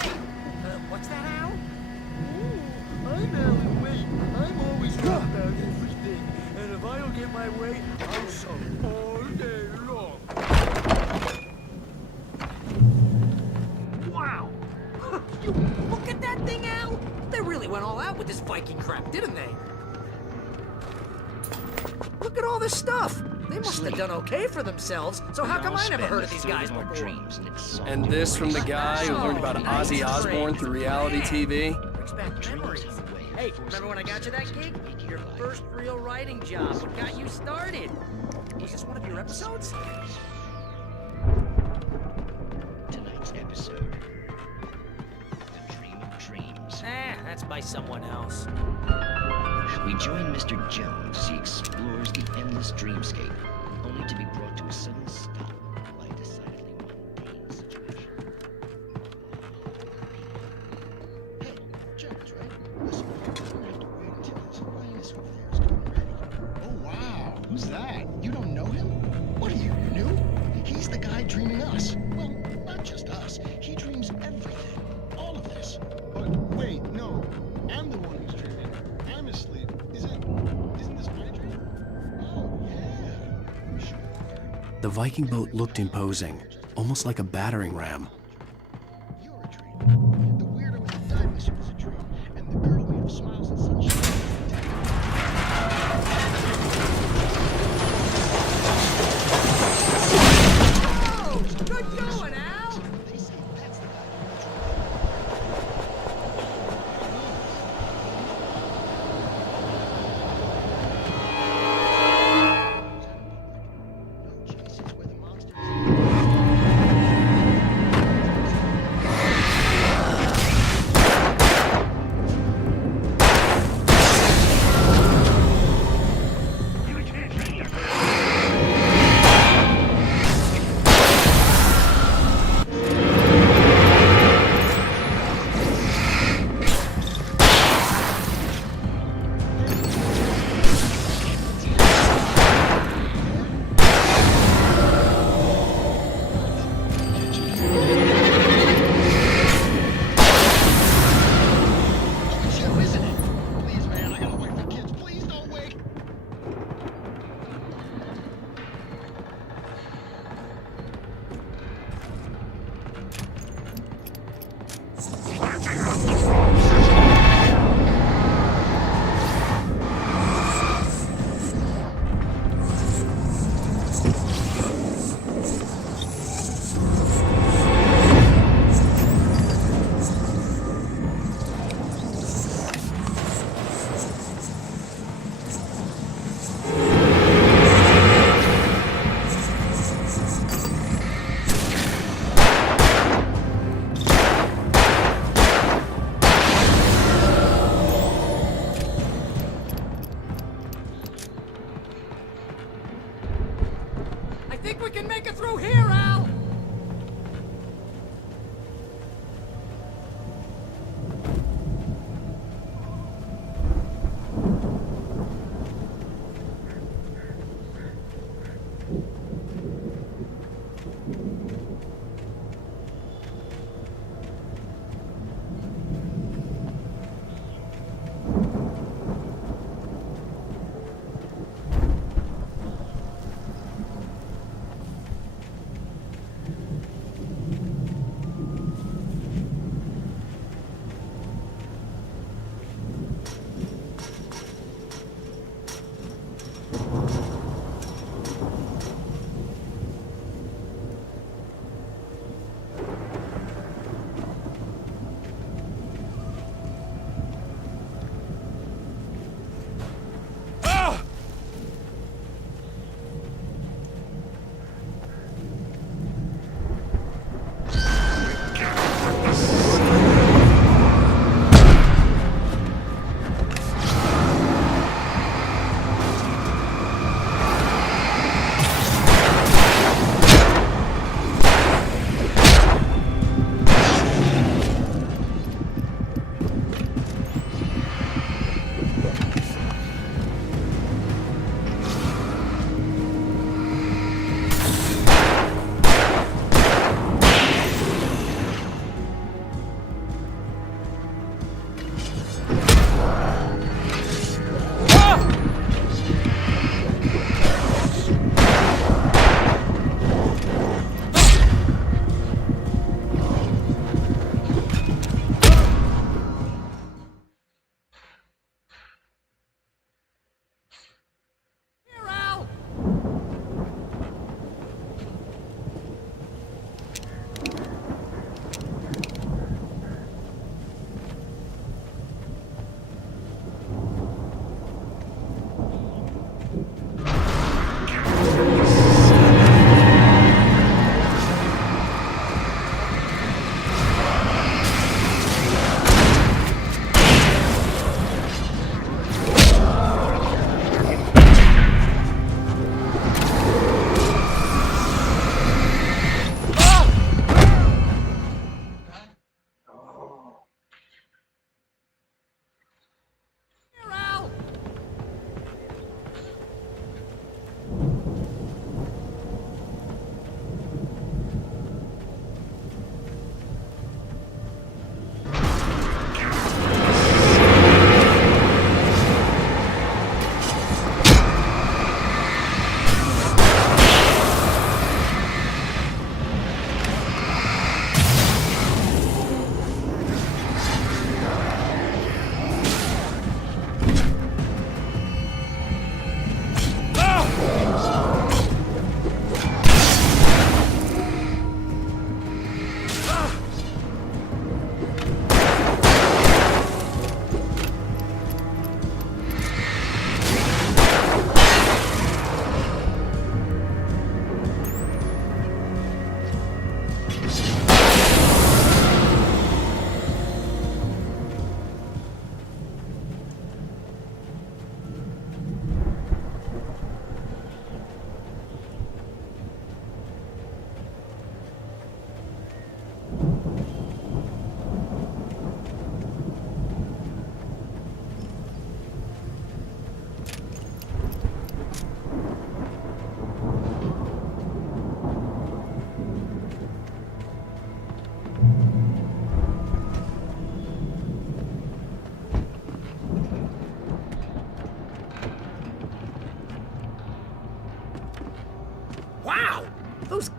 What's that, Al? I'm Alan Wake. I'm always right about everything. And if I don't get my way, I'll suffer all day long. Wow! You look at that thing, Al! They really went all out with this Viking crap, didn't they? Look at all this stuff! They must have done okay for themselves, so how come I never heard of these guys before? And this from the guy who learned about Ozzy Osbourne through reality TV? Brings back memories. Hey, remember when I got you that gig? Your first real writing job. What got you started? Was this one of your episodes? Tonight's episode. The Dream of Dreams. That's by someone else. We join Mr. Jones as he explores the endless dreamscape, only to be brought to a sudden stop by a decidedly mundane situation. Hey, Jones, right? Listen, we're gonna have to wait until his highness over there is getting ready. Oh, wow. Who's that? You don't know him? What are you, new? He's the guy dreaming us. Well, not just us. He dreams everything. All of this. But wait, no. I'm the one who's dreaming. I'm asleep. Isn't this my dream? Oh, yeah. Sure. The Viking boat looked imposing, almost like a battering ram. You're a dream. The weirdo with the diving suit is a dream. And the girl made of smiles and sunshine. Oh, good going, Al! They say that's the guy.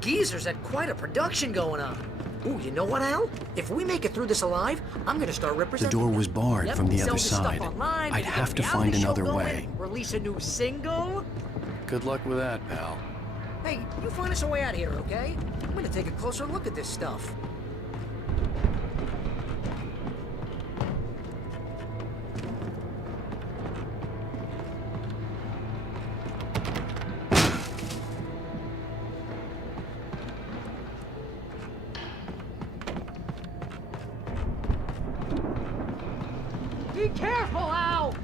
geezers had quite a production going on. Ooh, you know what, Al? If we make it through this alive, I'm gonna start The representing. door was barred Yep, from the sell other this stuff side. online, I'd maybe have get to a find reality show another going, way. Release a new single. Good luck with that, pal. Hey, you find us a way out of here, okay? I'm gonna take a closer look at this stuff. Be careful, Al!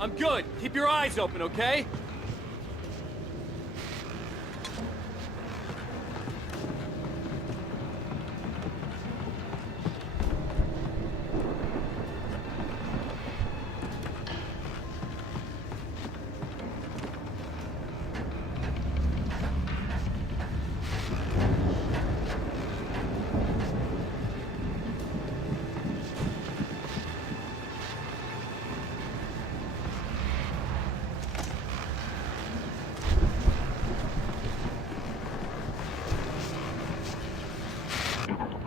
I'm good. Keep your eyes open, okay?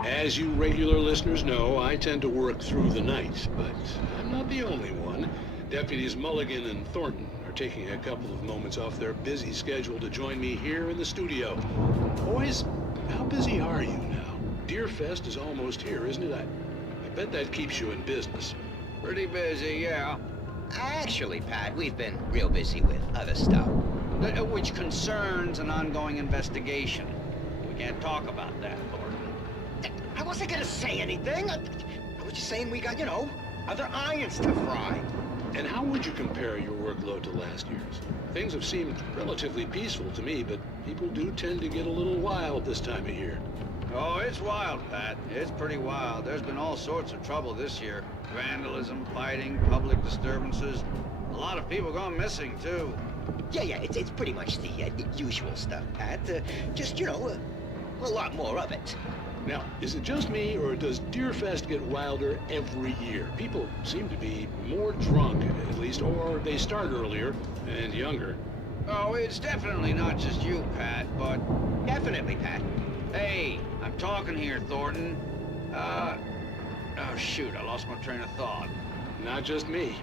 As you regular listeners know, I tend to work through the night, but I'm not the only one. Deputies Mulligan and Thornton are taking a couple of moments off their busy schedule to join me here in the studio. Boys, how busy are you now? Deerfest is almost here, isn't it? I bet that keeps you in business. Pretty busy, yeah. Actually, Pat, we've been real busy with other stuff, which concerns an ongoing investigation. We can't talk about that, Thornton. I wasn't gonna say anything. I was just saying we got, other irons to fry. And how would you compare your workload to last year's? Things have seemed relatively peaceful to me, but people do tend to get a little wild this time of year. Oh, it's wild, Pat. It's pretty wild. There's been all sorts of trouble this year. Vandalism, fighting, public disturbances. A lot of people gone missing, too. Yeah, it's pretty much the usual stuff, Pat. Just, a lot more of it. Now, is it just me, or does Deerfest get wilder every year? People seem to be more drunk, at least, or they start earlier and younger. Oh, it's definitely not just you, Pat, but... Definitely, Pat. Hey, I'm talking here, Thornton. Oh, shoot, I lost my train of thought. Not just me.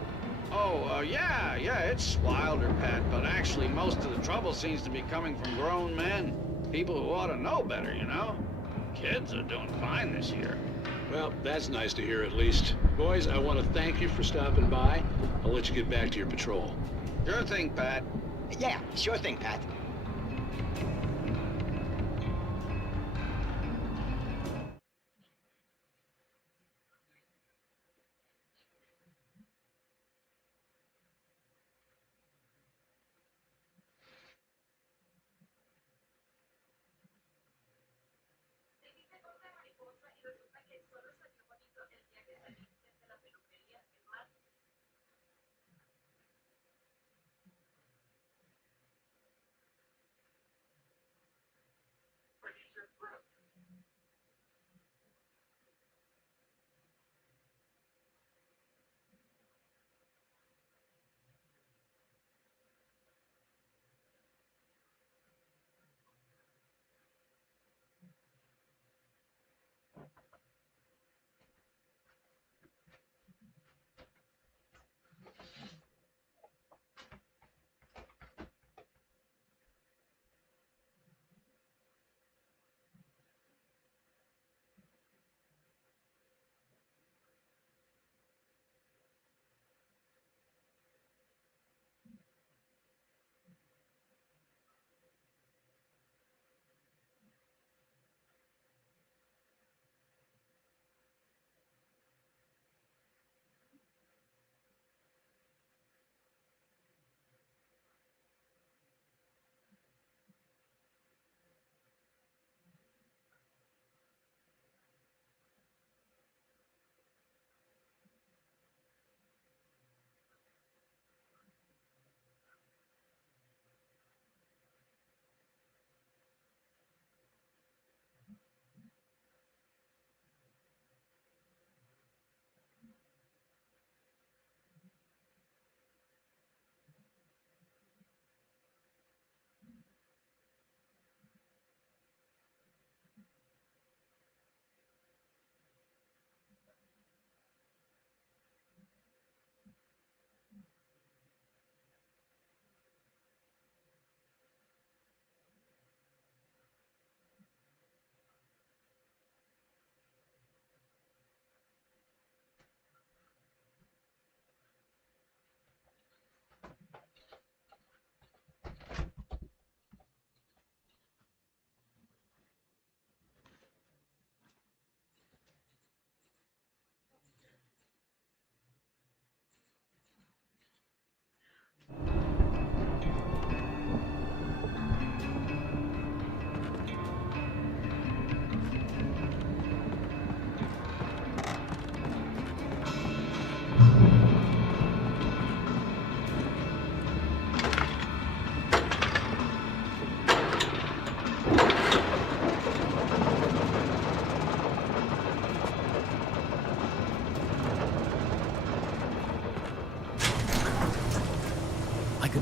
Oh, yeah, it's wilder, Pat, but actually most of the trouble seems to be coming from grown men. People who ought to know better, Kids are doing fine this year. Well, that's nice to hear at least. Boys, I want to thank you for stopping by. I'll let you get back to your patrol. Sure thing, Pat. Yeah, sure thing, Pat.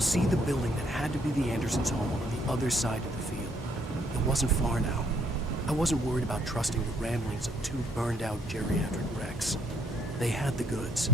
could see the building that had to be the Andersons' home on the other side of the field. It wasn't far now. I wasn't worried about trusting the ramblings of two burned-out geriatric wrecks. They had the goods.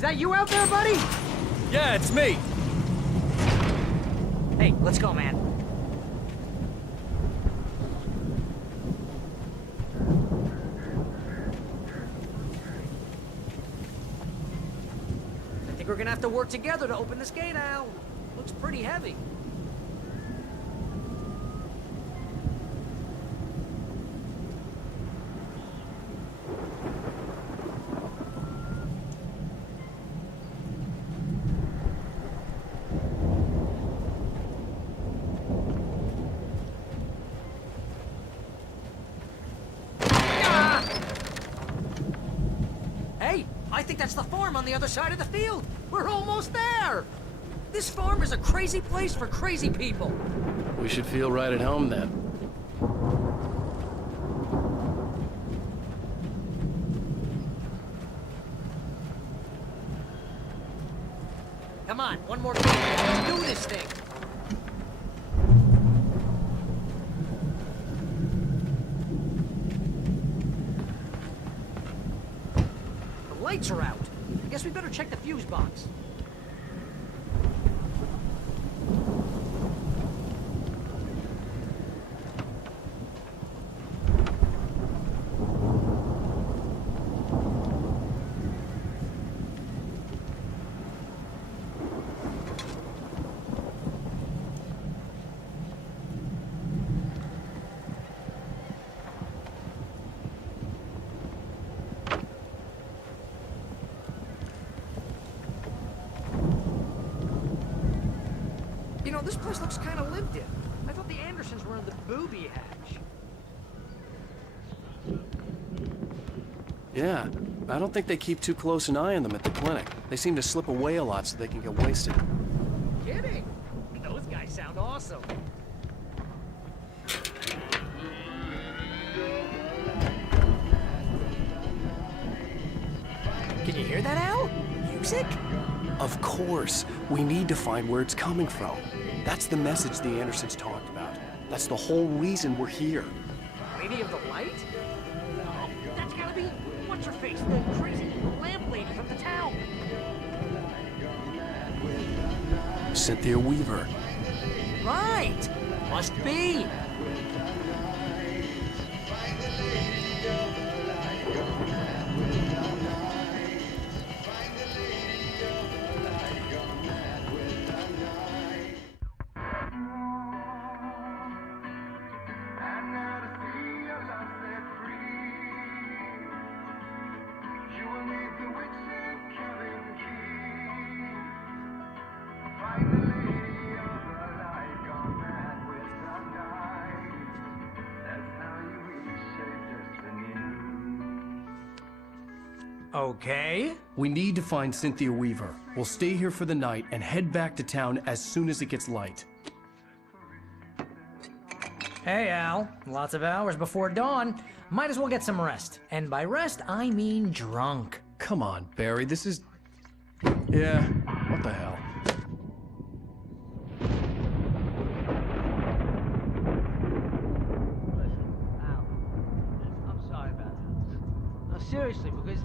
Is that you out there, buddy? Yeah, it's me. Hey, let's go, man. I think we're gonna have to work together to open this gate, Al. Looks pretty heavy. Hey, I think that's the farm on the other side of the field. We're almost there. This farm is a crazy place for crazy people. We should feel right at home then. Come on, one more game. Let's do this thing. The lights are out. I guess we better check the fuse box. You know, this place looks kind of lived in. I thought the Andersons were in the booby hatch. Yeah, I don't think they keep too close an eye on them at the clinic. They seem to slip away a lot so they can get wasted. Kidding? Those guys sound awesome. Can you hear that, Al? Music? Of course. We need to find where it's coming from. That's the message the Andersons talked about. That's the whole reason we're here. Lady of the Light? No, that's gotta be what's-her-face, the crazy lamp lady from the town. Cynthia Weaver. Right! Must be! Okay. We need to find Cynthia Weaver. We'll stay here for the night and head back to town as soon as it gets light. Hey, Al. Lots of hours before dawn. Might as well get some rest. And by rest, I mean drunk. Come on, Barry, this is... Yeah, what the hell? I'm sorry about that. No, seriously, because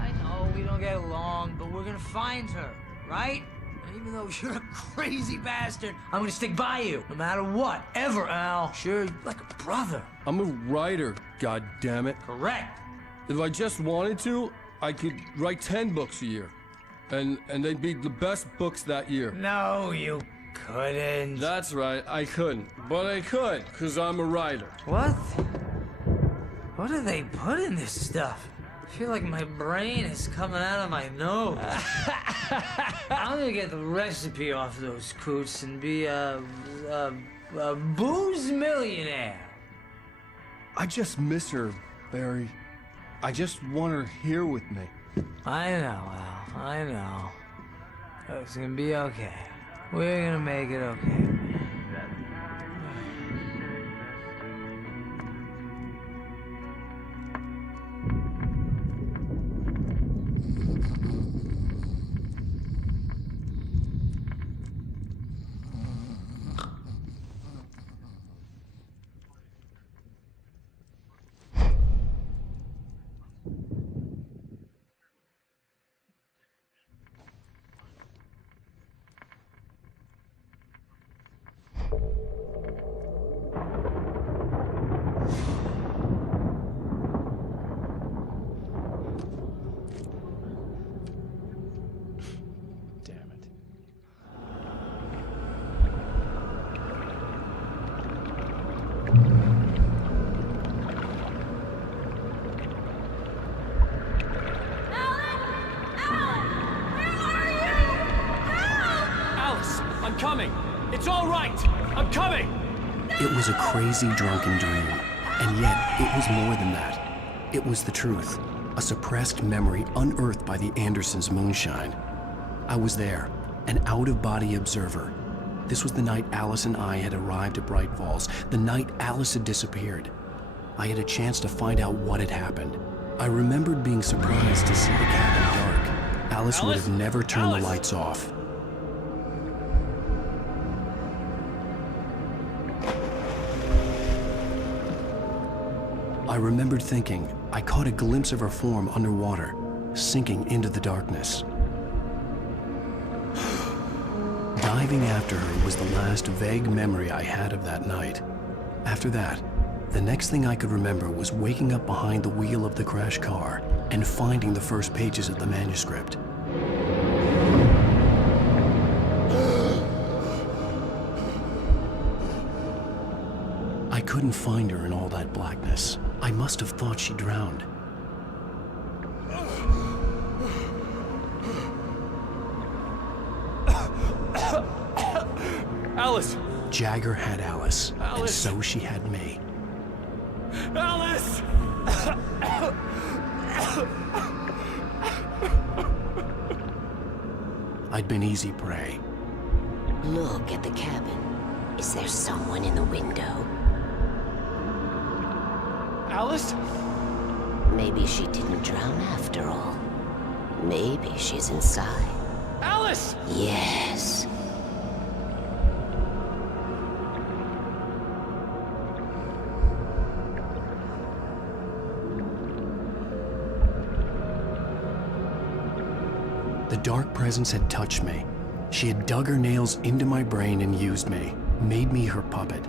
I know we don't get along, but we're gonna find her, right? And even though you're a crazy bastard, I'm gonna stick by you, no matter what, ever, Al. Sure, you're like a brother. I'm a writer, goddammit. Correct. If I just wanted to, I could write 10 books a year. And they'd be the best books that year. No, you couldn't. That's right, I couldn't. But I could, because I'm a writer. What? What do they put in this stuff? I feel like my brain is coming out of my nose. I'm gonna get the recipe off those coots and be a booze millionaire. I just miss her, Barry. I just want her here with me. I know, Al. I know. It's gonna be okay. We're gonna make it okay. right! I'm coming! It was a crazy drunken dream, and yet it was more than that. It was the truth, a suppressed memory unearthed by the Andersons' moonshine. I was there, an out-of-body observer. This was the night Alice and I had arrived at Bright Falls, the night Alice had disappeared. I had a chance to find out what had happened. I remembered being surprised to see the cabin dark. Alice would have never turned the lights off. I remembered thinking I caught a glimpse of her form underwater, sinking into the darkness. Diving after her was the last vague memory I had of that night. After that, the next thing I could remember was waking up behind the wheel of the crashed car and finding the first pages of the manuscript. I couldn't find her in all that blackness. I must have thought she drowned. Alice! Jagger had Alice, and so she had me. Alice! I'd been easy prey. Look at the cabin. Is there someone in the window? Alice? Maybe she didn't drown after all. Maybe she's inside. Alice! Yes. The dark presence had touched me. She had dug her nails into my brain and used me, made me her puppet.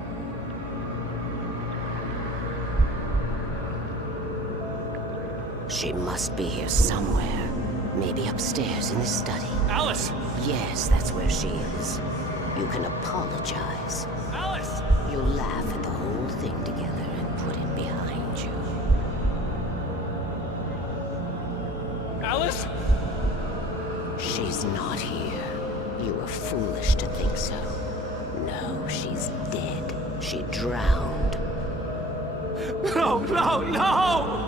She must be here somewhere. Maybe upstairs in the study. Alice! Yes, that's where she is. You can apologize. Alice! You'll laugh at the whole thing together and put it behind you. Alice? She's not here. You were foolish to think so. No, she's dead. She drowned. No, no, no!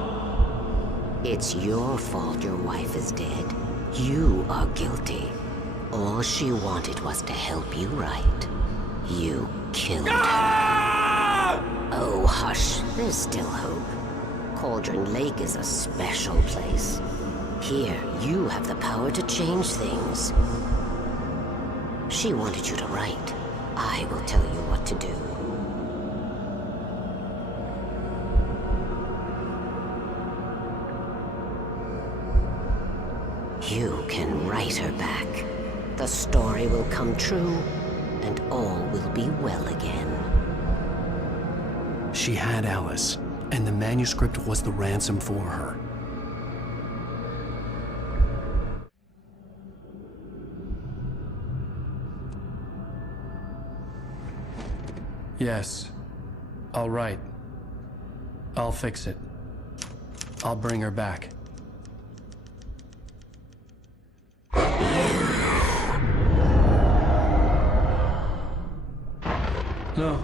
It's your fault your wife is dead. You are guilty. All she wanted was to help you right. You killed her. Oh, hush. There's still hope. Cauldron Lake is a special place. Here, you have the power to change things. She wanted you to write. I will tell you what to do. You can write her back. The story will come true, and all will be well again. She had Alice, and the manuscript was the ransom for her. Yes. I'll write. I'll fix it. I'll bring her back. No.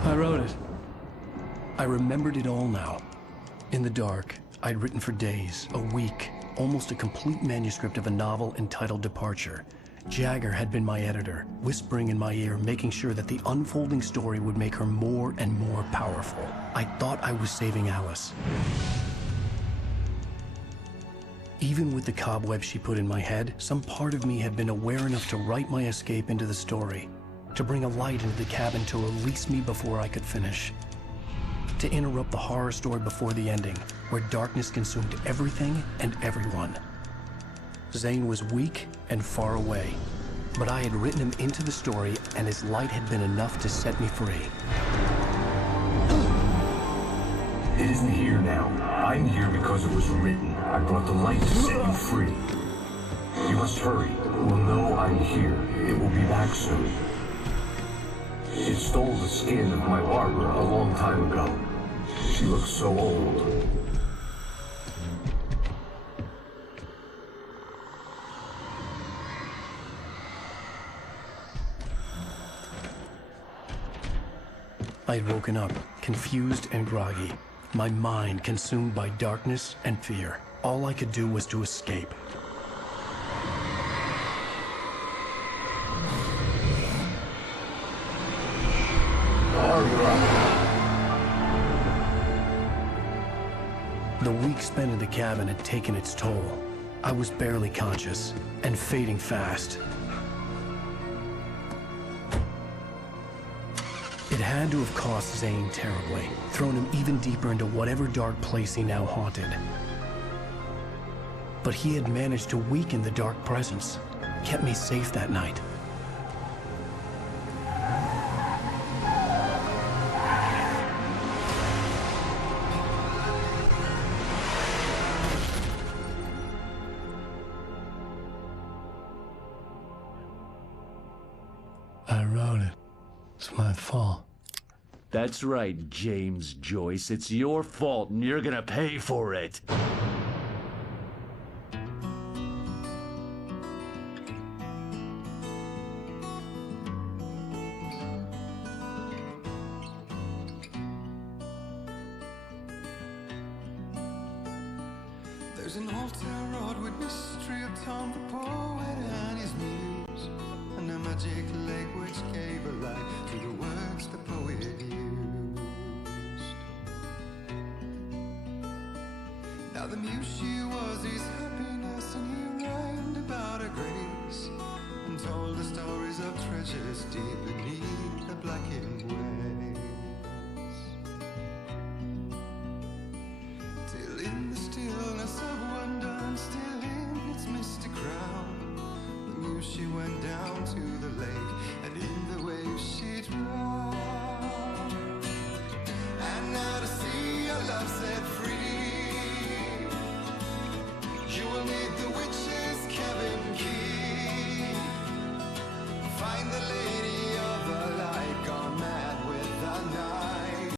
I wrote it. I remembered it all now. In the dark, I'd written for days, a week, almost a complete manuscript of a novel entitled Departure. Jagger had been my editor, whispering in my ear, making sure that the unfolding story would make her more and more powerful. I thought I was saving Alice. Even with the cobwebs she put in my head, some part of me had been aware enough to write my escape into the story, to bring a light into the cabin to release me before I could finish, to interrupt the horror story before the ending, where darkness consumed everything and everyone. Zane was weak and far away, but I had written him into the story, and his light had been enough to set me free. It isn't here now. I'm here because it was written. I brought the light to set you free. You must hurry. It will know I'm here. It will be back soon. It stole the skin of my Barbara a long time ago. She looks so old. I had woken up, confused and groggy, my mind consumed by darkness and fear. All I could do was to escape. The week spent in the cabin had taken its toll. I was barely conscious, and fading fast. It had to have cost Zane terribly, thrown him even deeper into whatever dark place he now haunted. But he had managed to weaken the dark presence, kept me safe that night. I wrote it. It's my fault. That's right, James Joyce. It's your fault, and you're gonna pay for it. There's an old town road with mystery of Tom the poet and his muse, and a magic lake which gave a light to the words the poet used. Now the muse she was his happiness, and he rhymed about her grace, and told the stories of treasures deep beneath the blackened waves. Till in the stillness of wonder, and still in its misty crown, the muse she went down to the lake